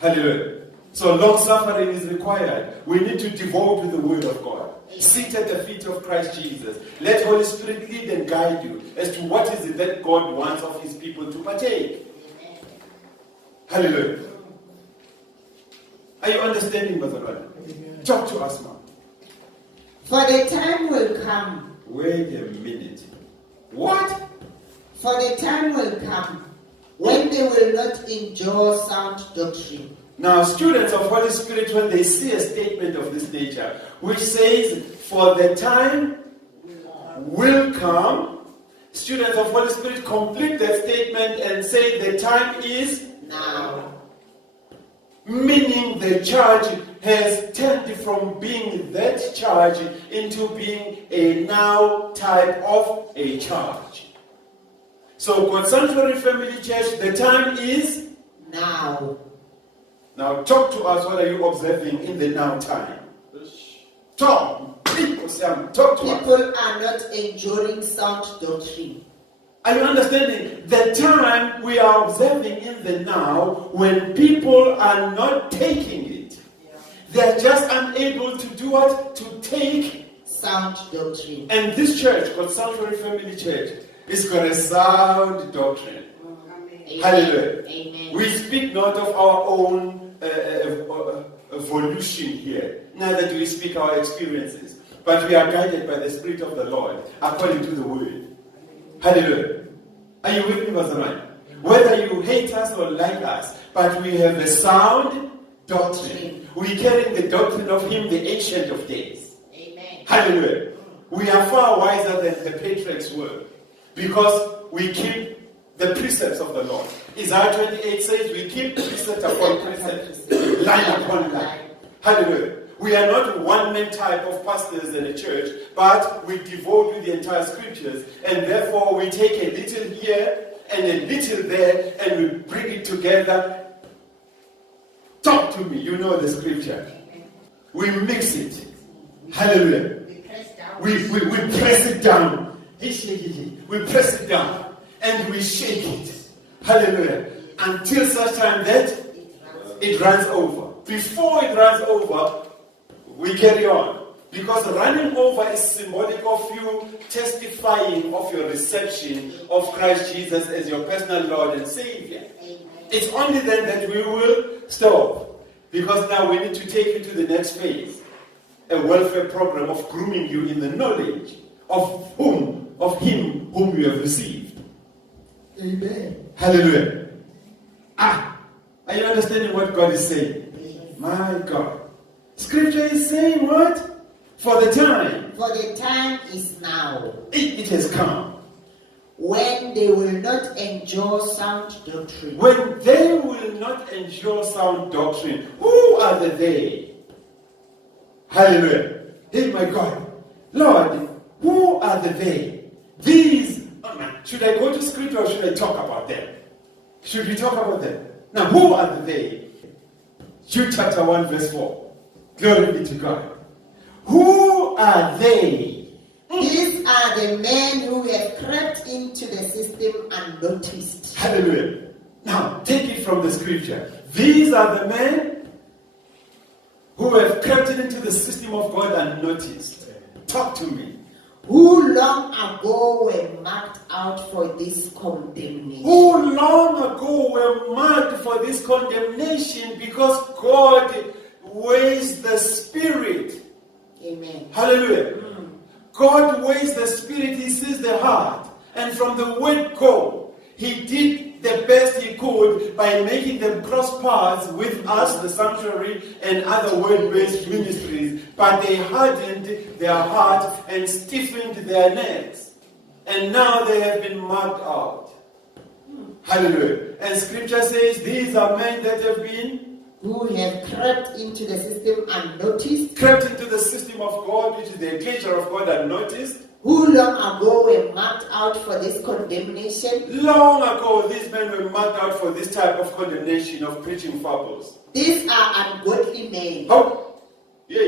Hallelujah. So long suffering is required. We need to devote to the Word of God. Sit at the feet of Christ Jesus. Let Holy Spirit lead and guide you as to what is it that God wants of His people to partake. Hallelujah. Are you understanding, Brother Ron? Talk to us now. For the time will come. Wait a minute. What? For the time will come when they will not endure sound doctrine. Now, students of Holy Spirit, when they see a statement of this nature, which says, for the time will come, students of Holy Spirit complete that statement and say the time is now. Meaning the charge has turned from being that charge into being a now type of a charge. So, God's Sanctuary Family Church, the time is now. Now, talk to us. What are you observing in the now time? Talk. Talk to us. People are not enduring sound doctrine. Are you understanding? The time we are observing in the now, when people are not taking it. They are just unable to do what? To take sound doctrine. And this church, God's Sanctuary Family Church, It's got a sound doctrine. Hallelujah. Amen. We speak not of our own evolution here, neither do we speak our experiences, but we are guided by the Spirit of the Lord according to the Word. Hallelujah. Are you with me, Pastor Ryan? Whether you hate us or like us, but we have a sound doctrine. We carry the doctrine of Him, the Ancient of Days. Amen. Hallelujah. We are far wiser than the patriarchs were, because we keep the precepts of the Lord. Isaiah 28 says we keep precept upon precept, line upon line. Hallelujah. We are not one-man type of pastors in a church, but we devote to the entire scriptures, and therefore we take a little here and a little there, and we bring it together. Talk to me. You know the scripture. We mix it. Hallelujah. We press it down. We press it down. And we shake it. Hallelujah. Until such time that it runs over. Before it runs over, we carry on. Because running over is symbolic of you testifying of your reception of Christ Jesus as your personal Lord and Savior. It's only then that we will stop. Because now we need to take you to the next phase. A welfare program of grooming you in the knowledge of Him whom you have received. Amen. Hallelujah. Are you understanding what God is saying? Yes. My God. Scripture is saying what? For the time. For the time is now. It has come. When they will not endure sound doctrine. When they will not endure sound doctrine. Who are the they? Hallelujah. Hey, my God. Lord, who are the they? These. Oh man, should I go to scripture or should I talk about them? Should we talk about them? Now, who are the they? Jude chapter 1 verse 4. Glory be to God. Who are they? These are the men who have crept into the system unnoticed. Hallelujah. Now, take it from the scripture. These are the men who have crept into the system of God unnoticed. Talk to me. Who long ago were marked out for this condemnation. Who long ago were marked for this condemnation because God weighs the spirit. Amen. Hallelujah. God weighs the spirit, He sees the heart. And from the word go, He did the best He could by making them cross paths with us, the sanctuary, and other word-based ministries. But they hardened their heart and stiffened their necks. And now they have been marked out. Hallelujah. And scripture says these are men that have been who have crept into the system unnoticed. Crept into the system of God, which is the pleasure of God unnoticed. Who long ago were marked out for this condemnation. Long ago, these men were marked out for this type of condemnation of preaching fables. These are ungodly men. Oh, yeah.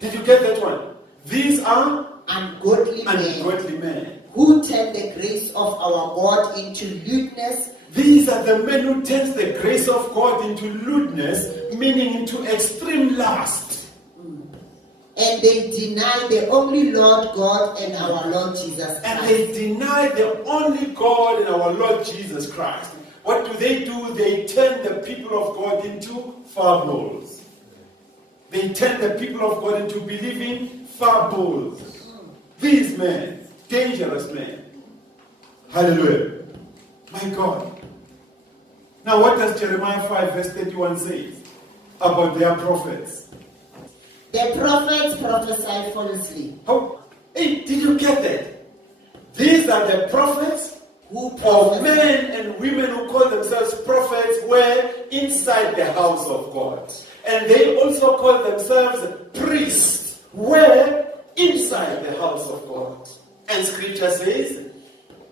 Did you get that one? These are ungodly men. Who turn the grace of our God into lewdness. These are the men who turn the grace of God into lewdness, meaning into extreme lust. And they deny the only Lord God and our Lord Jesus Christ. And they deny the only God and our Lord Jesus Christ. What do? They turn the people of God into fables. They turn the people of God into believing fables. These men, dangerous men. Hallelujah. My God. Now what does Jeremiah 5 verse 31 say about their prophets? The prophets prophesy falsely. Oh, hey, did you get that? These are the prophets who of men and women who call themselves prophets were inside the house of God. And they also call themselves priests were inside the house of God. And scripture says,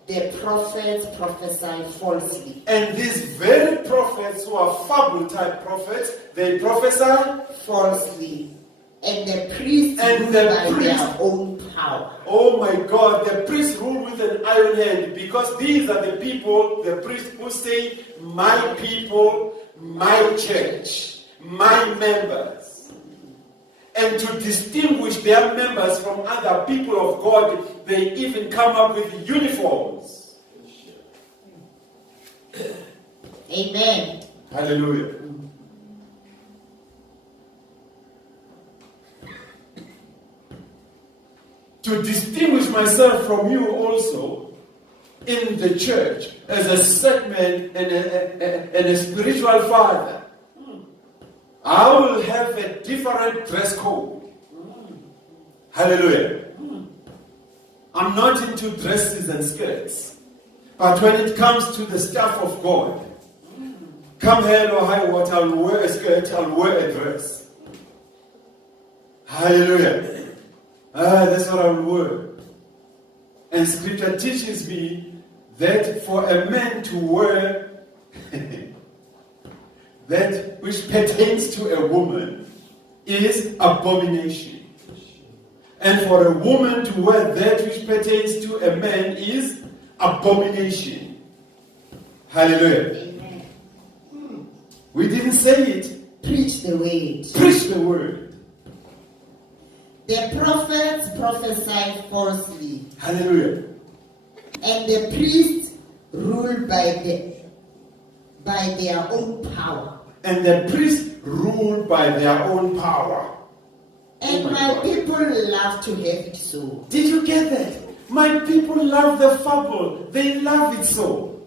the prophets prophesy falsely. And these very prophets who are fable type prophets, they prophesy falsely. And the priests rule by their own power. Oh my God, the priests rule with an iron hand, because these are the people, the priests who say, my people, my church, my members. And to distinguish their members from other people of God, they even come up with uniforms. Amen. Hallelujah. To distinguish myself from you also in the church as a segment and a spiritual father, I will have a different dress code. Hallelujah. I'm not into dresses and skirts. But when it comes to the stuff of God, come hell or high water, I'll wear a skirt, I'll wear a dress. Hallelujah. That's what I will wear. And scripture teaches me that for a man to wear that which pertains to a woman is abomination. And for a woman to wear that which pertains to a man is abomination. Hallelujah. Amen. We didn't say it. Preach the word. Preach the word. The prophets prophesy falsely. Hallelujah. And the priests rule by their own power. And the priests rule by their own power. And Oh my my God. people love to have it so. Did you get that? My people love the fable. They love it so.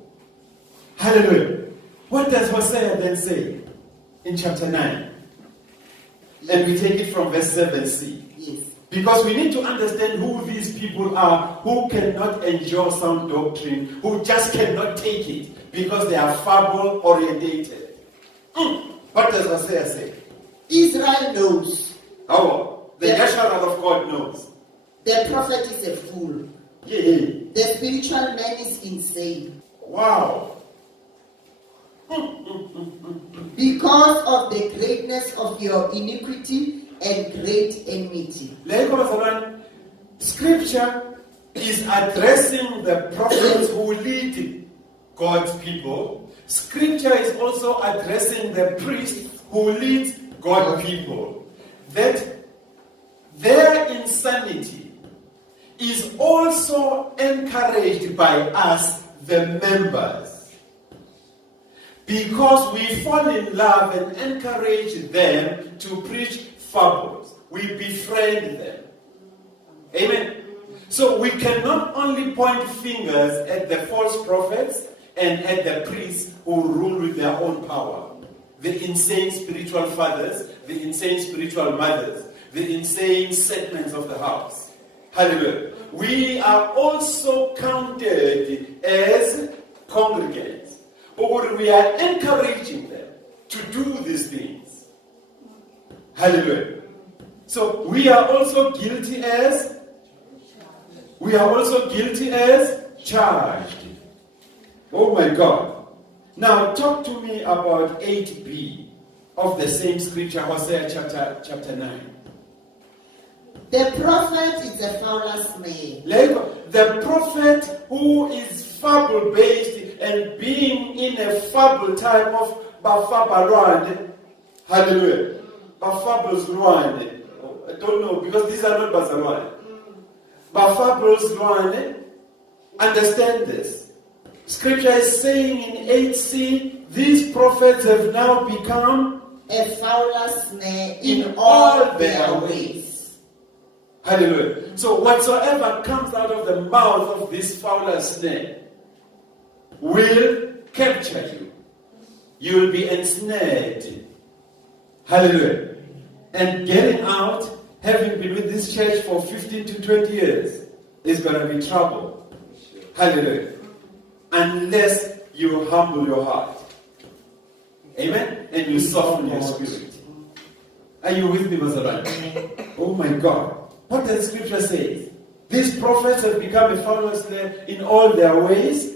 Hallelujah. What does Hosea then say in chapter 9? And we take it from verse 7c. Yes. Because we need to understand who these people are, who cannot endure sound doctrine, who just cannot take it because they are fable orientated. What does Hosea say? Israel knows. Oh, the Yasharal of God knows. The prophet is a fool. Yeah. The spiritual man is insane. Wow. Because of the greatness of your iniquity and great enmity. Scripture is addressing the prophets who lead God's people. Scripture is also addressing the priests who lead God's people. That their insanity is also encouraged by us, the members. Because we fall in love and encourage them to preach fables. We befriend them. Amen. So we cannot only point fingers at the false prophets and at the priests who rule with their own power. The insane spiritual fathers, the insane spiritual mothers, the insane segments of the house. Hallelujah. We are also counted as congregants. Or we are encouraging them to do these things. Hallelujah. So we are also guilty as charged. Oh my God. Now talk to me about 8b of the same scripture, Hosea chapter 9. The prophet is a foulest man. The prophet who is fable-based and being in a fable type of Bafabalwande. Hallelujah. Bafables Rwande. I don't know, because these are not Bazalwane. Bafables Rwande. Understand this. Scripture is saying in 8c, these prophets have now become a foulest man in all their ways. Hallelujah. So whatsoever comes out of the mouth of this fowler snare will capture you. You will be ensnared. Hallelujah. And getting out, having been with this church for 15 to 20 years, is going to be trouble. Hallelujah. Unless you humble your heart. Amen? And you soften your spirit. Are you with me, Mazalai? Oh my God. What does the scripture say? These prophets have become a followers in all their ways.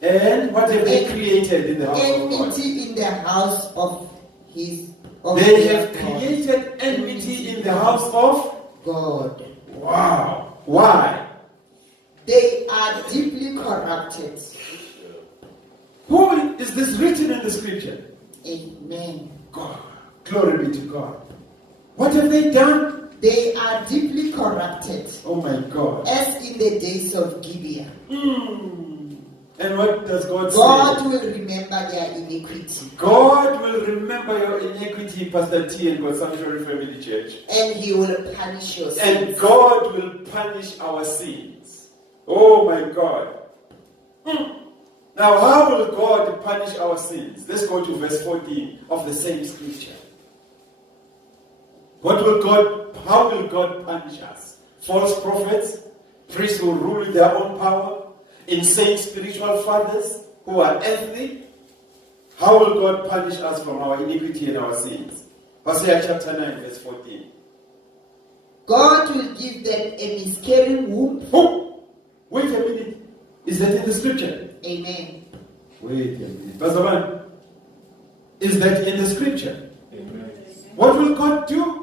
And what have they created in the house of God? Enmity in the house of his. They have created enmity in the house of God. Wow. Why? They are deeply corrupted. Who is this written in the scripture? Amen. God. Glory be to God. What have they done? They are deeply corrupted, Oh my God. as in the days of Gibeah. And what does God say? God will remember their iniquity, God will remember your iniquity, Pastor T and God's Sanctuary Family Church. and He will punish your And sins. God will punish our sins. Oh my God. Now, how will God punish our sins? Let's go to verse 14 of the same scripture. How will God punish us? False prophets, priests who rule with their own power, insane spiritual fathers who are earthly. How will God punish us from our iniquity and our sins? Hosea chapter 9, verse 14. God will give them a miscarrying womb. Oh, wait a minute. Is that in the scripture? Amen. Wait a minute. Pastor Man, is that in the scripture? Amen. What will God do?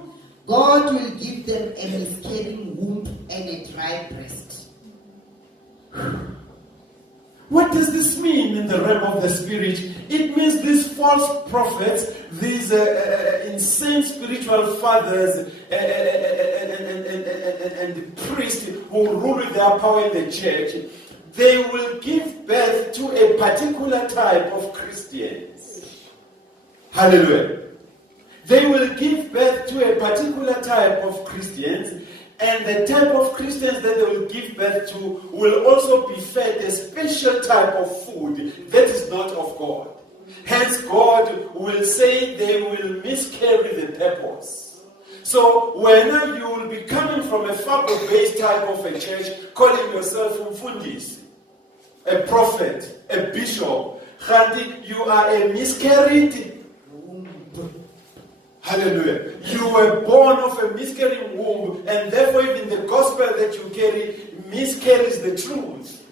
God will give them a miscarrying womb and a dry breast. What does this mean in the realm of the spirit? It means these false prophets, these insane spiritual fathers and priests who rule with their power in the church, they will give birth to a particular type of Christians. Hallelujah. They will give birth to a particular type of Christians, and the type of Christians that they will give birth to will also be fed a special type of food that is not of God. Hence, God will say they will miscarry the purpose. So, when you will be coming from a Fable-based type of a church, calling yourself Mfundisi, a prophet, a bishop, you are a miscarried womb. Hallelujah. You were born of a miscarrying womb, and therefore even the gospel that you carry miscarries the truth.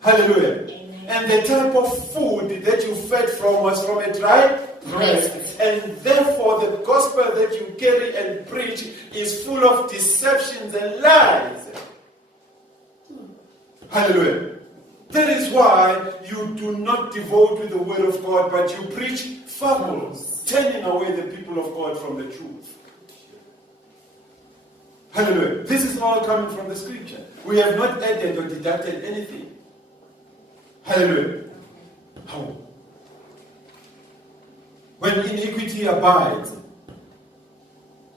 Hallelujah. Amen. And the type of food that you fed from was from a dry breast. And therefore the gospel that you carry and preach is full of deceptions and lies. Hallelujah. That is why you do not devote to the word of God, but you preach fables, turning away the people of God from the truth. Hallelujah. This is all coming from the scripture. We have not added or deducted anything. Hallelujah. How? When iniquity abides,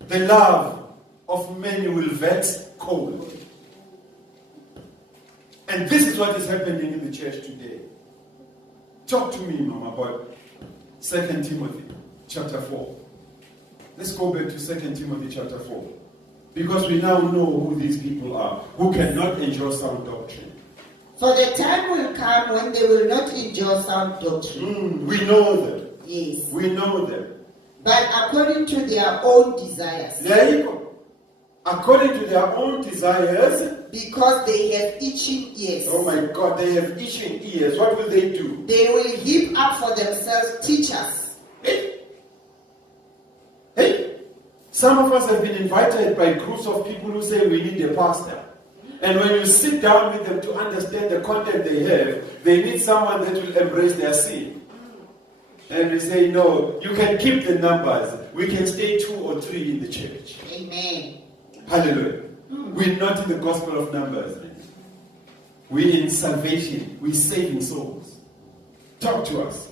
the love of many will vex cold. And this is what is happening in the church today. Talk to me, Mama, about 2 Timothy chapter 4. Let's go back to 2 Timothy chapter 4. Because we now know who these people are, who cannot endure sound doctrine. For the time will come when they will not endure sound doctrine. We know them. Yes. We know them. But according to their own desires. There you go. According to their own desires. Because they have itching ears. Oh my God, they have itching ears. What will they do? They will heap up for themselves teachers. Hey, some of us have been invited by groups of people who say we need a pastor. And when you sit down with them to understand the content they have, they need someone that will embrace their sin. And we say, no, you can keep the numbers. We can stay 2 or 3 in the church. Amen. Hallelujah. We're not in the gospel of numbers. We're in salvation. We're saving souls. Talk to us.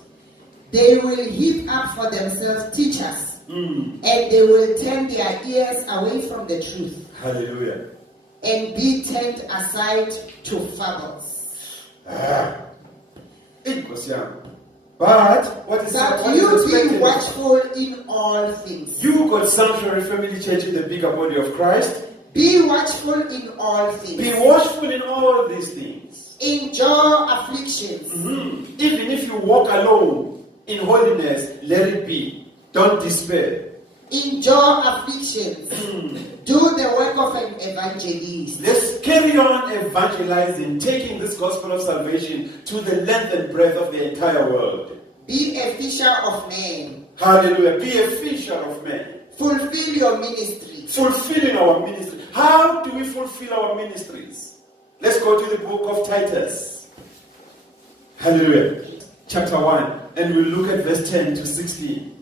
They will heap up for themselves teachers. And they will turn their ears away from the truth. Hallelujah. And be turned aside to fables. It was young. But what is That what you is be expected? watchful in all things. You got Sanctuary Family Church in the bigger body of Christ. Be watchful in all things. Be watchful in all these things. Endure afflictions. Even if you walk alone in holiness, let it be. Don't despair. Endure afflictions. Do the work of an evangelist. Let's carry on evangelizing, taking this gospel of salvation to the length and breadth of the entire world. Be a fisher of men. Hallelujah. Be a fisher of men. Fulfill your ministry. Fulfilling our ministry. How do we fulfill our ministries? Let's go to the book of Titus. Hallelujah. Chapter 1. And we'll look at verse 10 to 16.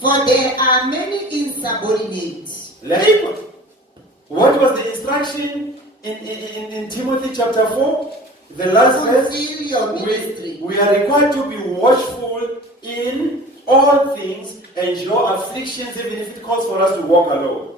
For there are many insubordinate. Labor. What was the instruction in Timothy chapter 4? The last verse. Fulfill your ministry. We are required to be watchful in all things and your afflictions, even if it calls for us to walk alone.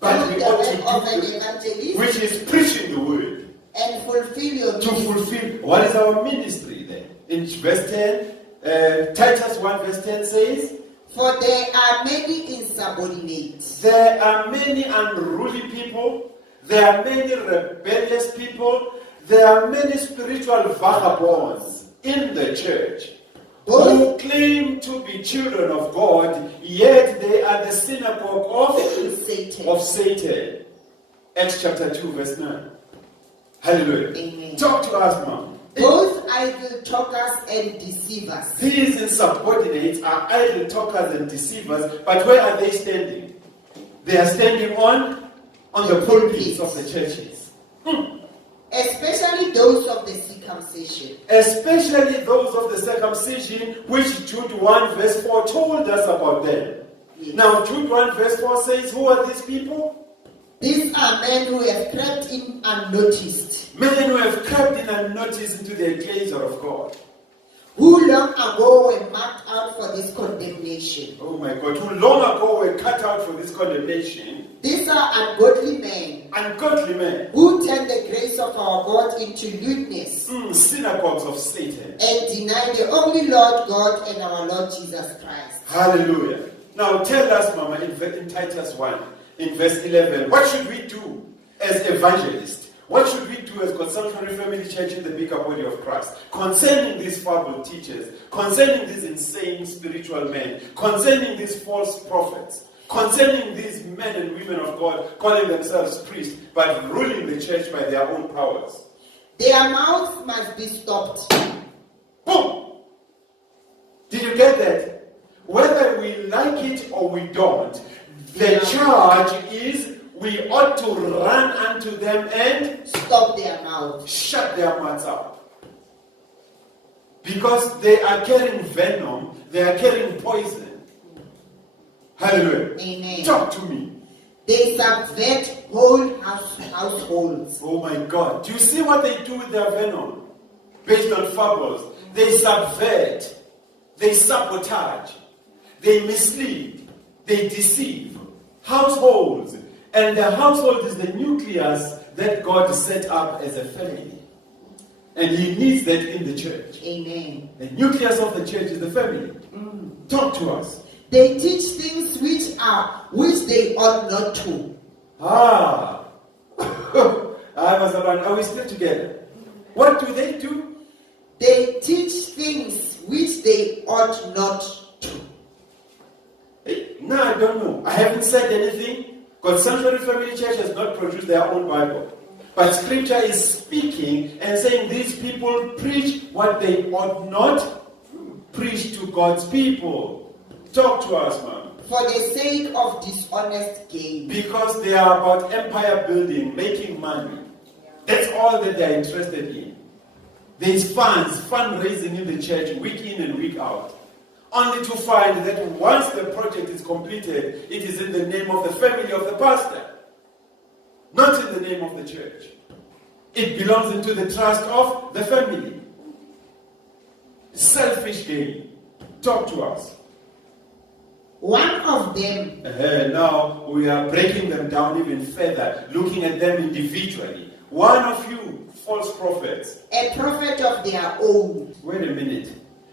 But we ought to do, which is preaching the word. And fulfill your ministry. To fulfill. What is our ministry then? In verse 10, Titus 1 verse 10 says, for there are many insubordinate. There are many unruly people. There are many rebellious people. There are many spiritual vagabonds in the church who claim to be children of God, yet they are the synagogue of Satan. Acts chapter 2 verse 9. Hallelujah. Amen. Talk to us, Mom. Those idle talkers and deceivers. These insubordinates are idle talkers and deceivers, but where are they standing? They are standing on the pulpits of the churches. Especially those of the circumcision. Especially those of the circumcision, which Jude 1 verse 4 told us about them. Yes. Now Jude 1 verse 4 says, who are these people? These are men who have crept in unnoticed. Men who have crept in unnoticed into the ecclesia of God. Who long ago were marked out for this condemnation. Oh my God, who long ago were cut out for this condemnation. These are ungodly men. Ungodly men. Who turn the grace of our God into lewdness. Synagogues of Satan. And deny the only Lord God and our Lord Jesus Christ. Hallelujah. Now tell us, Mama, in Titus 1, in verse 11, what should we do as evangelists? What should we do as God's Sanctuary Family Church in the bigger body of Christ? Concerning these fable teachers, concerning these insane spiritual men, concerning these false prophets, concerning these men and women of God calling themselves priests, but ruling the church by their own powers. Their mouths must be stopped. Boom! Did you get that? Whether we like it or we don't, the charge is we ought to run unto them and stop their mouths. Shut their mouths up. Because they are carrying venom, they are carrying poison. Hallelujah. Amen. Talk to me. They subvert whole households. Oh my God. Do you see what they do with their venom? Based on fables. They subvert. They sabotage. They mislead. They deceive. Households. And the household is the nucleus that God set up as a family. And He needs that in the church. Amen. The nucleus of the church is the family. Talk to us. They teach things which they ought not to. Are we still together? What do they do? They teach things which they ought not to. No, I don't know. I haven't said anything. God's Sanctuary Family Church has not produced their own Bible. But Scripture is speaking and saying these people preach what they ought not preach to God's people. Talk to us, ma'am. For the sake of dishonest gain. Because they are about empire building, making money. That's all that they're interested in. There's fundraising in the church, week in and week out. Only to find that once the project is completed, it is in the name of the family of the pastor, not in the name of the church. It belongs into the trust of the family. Selfish gain. Talk to us. One of them. Now we are breaking them down even further, looking at them individually. One of you, false prophets. A prophet of their own. Wait a minute.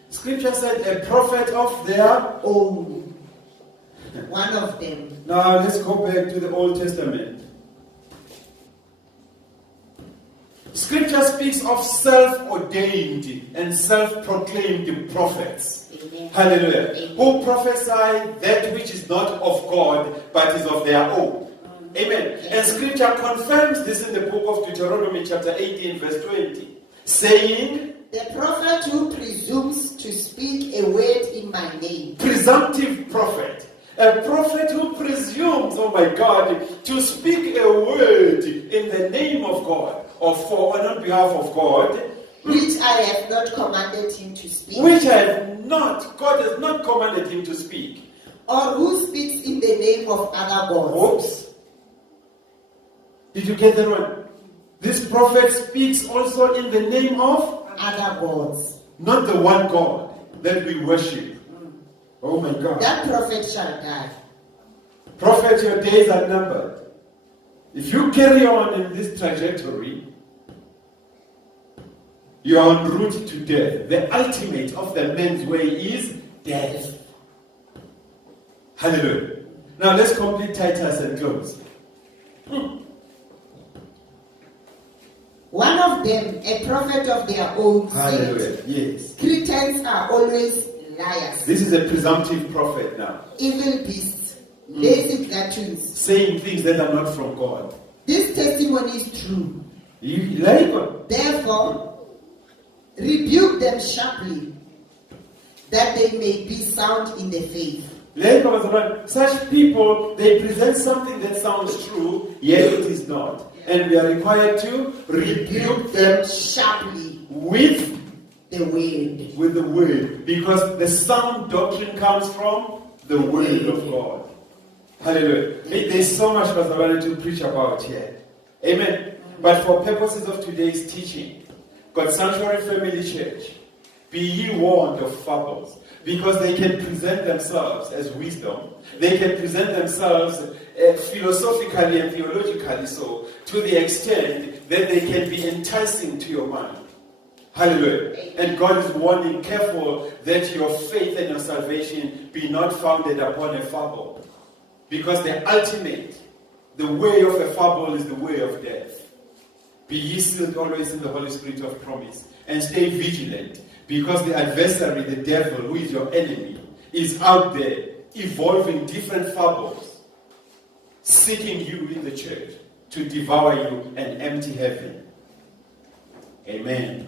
Scripture said a prophet of their own. One of them. Now let's go back to the Old Testament. Scripture speaks of self-ordained and self-proclaimed prophets. Amen. Hallelujah. Amen. Who prophesy that which is not of God but is of their own. Amen. And Scripture confirms this in the book of Deuteronomy chapter 18 verse 20. Saying, the prophet who presumes to speak a word in my name. Presumptive prophet. A prophet who presumes, oh my God, to speak a word in the name of God or for and on behalf of God. Which I have not commanded him to speak. Which I have not, God has not commanded him to speak. or who speaks in the name of other gods. Oops. Did you get that one? This prophet speaks also in the name of Other gods. not the one God that we worship. Oh my God. That prophet shall die. Prophet, your days are numbered. If you carry on in this trajectory, you are en route to death. The ultimate of the man's way is death. Hallelujah. Now let's complete Titus and close. One of them, a prophet of their own, Hallelujah. said, Yes. Cretans are always liars, This is a presumptive prophet now, evil beasts, lazy gluttons. saying things that are not from God. This testimony is true. You like it? Therefore, rebuke them sharply, that they may be sound in the faith. Such people, they present something that sounds true, yet it is not. And we are required to rebuke them Sharply with the word. the word. Because the sound doctrine comes from the word of God. Hallelujah. There's so much Pastor wanted to preach about here. Amen. But for purposes of today's teaching, God's Sanctuary Family Church, be ye warned of fables. Because they can present themselves as wisdom. They can present themselves philosophically and theologically so, to the extent that they can be enticing to your mind. Hallelujah. And God is warning, careful that your faith and your salvation be not founded upon a fable. Because the ultimate, the way of a fable is the way of death. Be ye sealed always in the Holy Spirit of promise. And stay vigilant. Because the adversary, the devil, who is your enemy, is out there evolving different fables, seeking you in the church to devour you and empty heaven. Amen.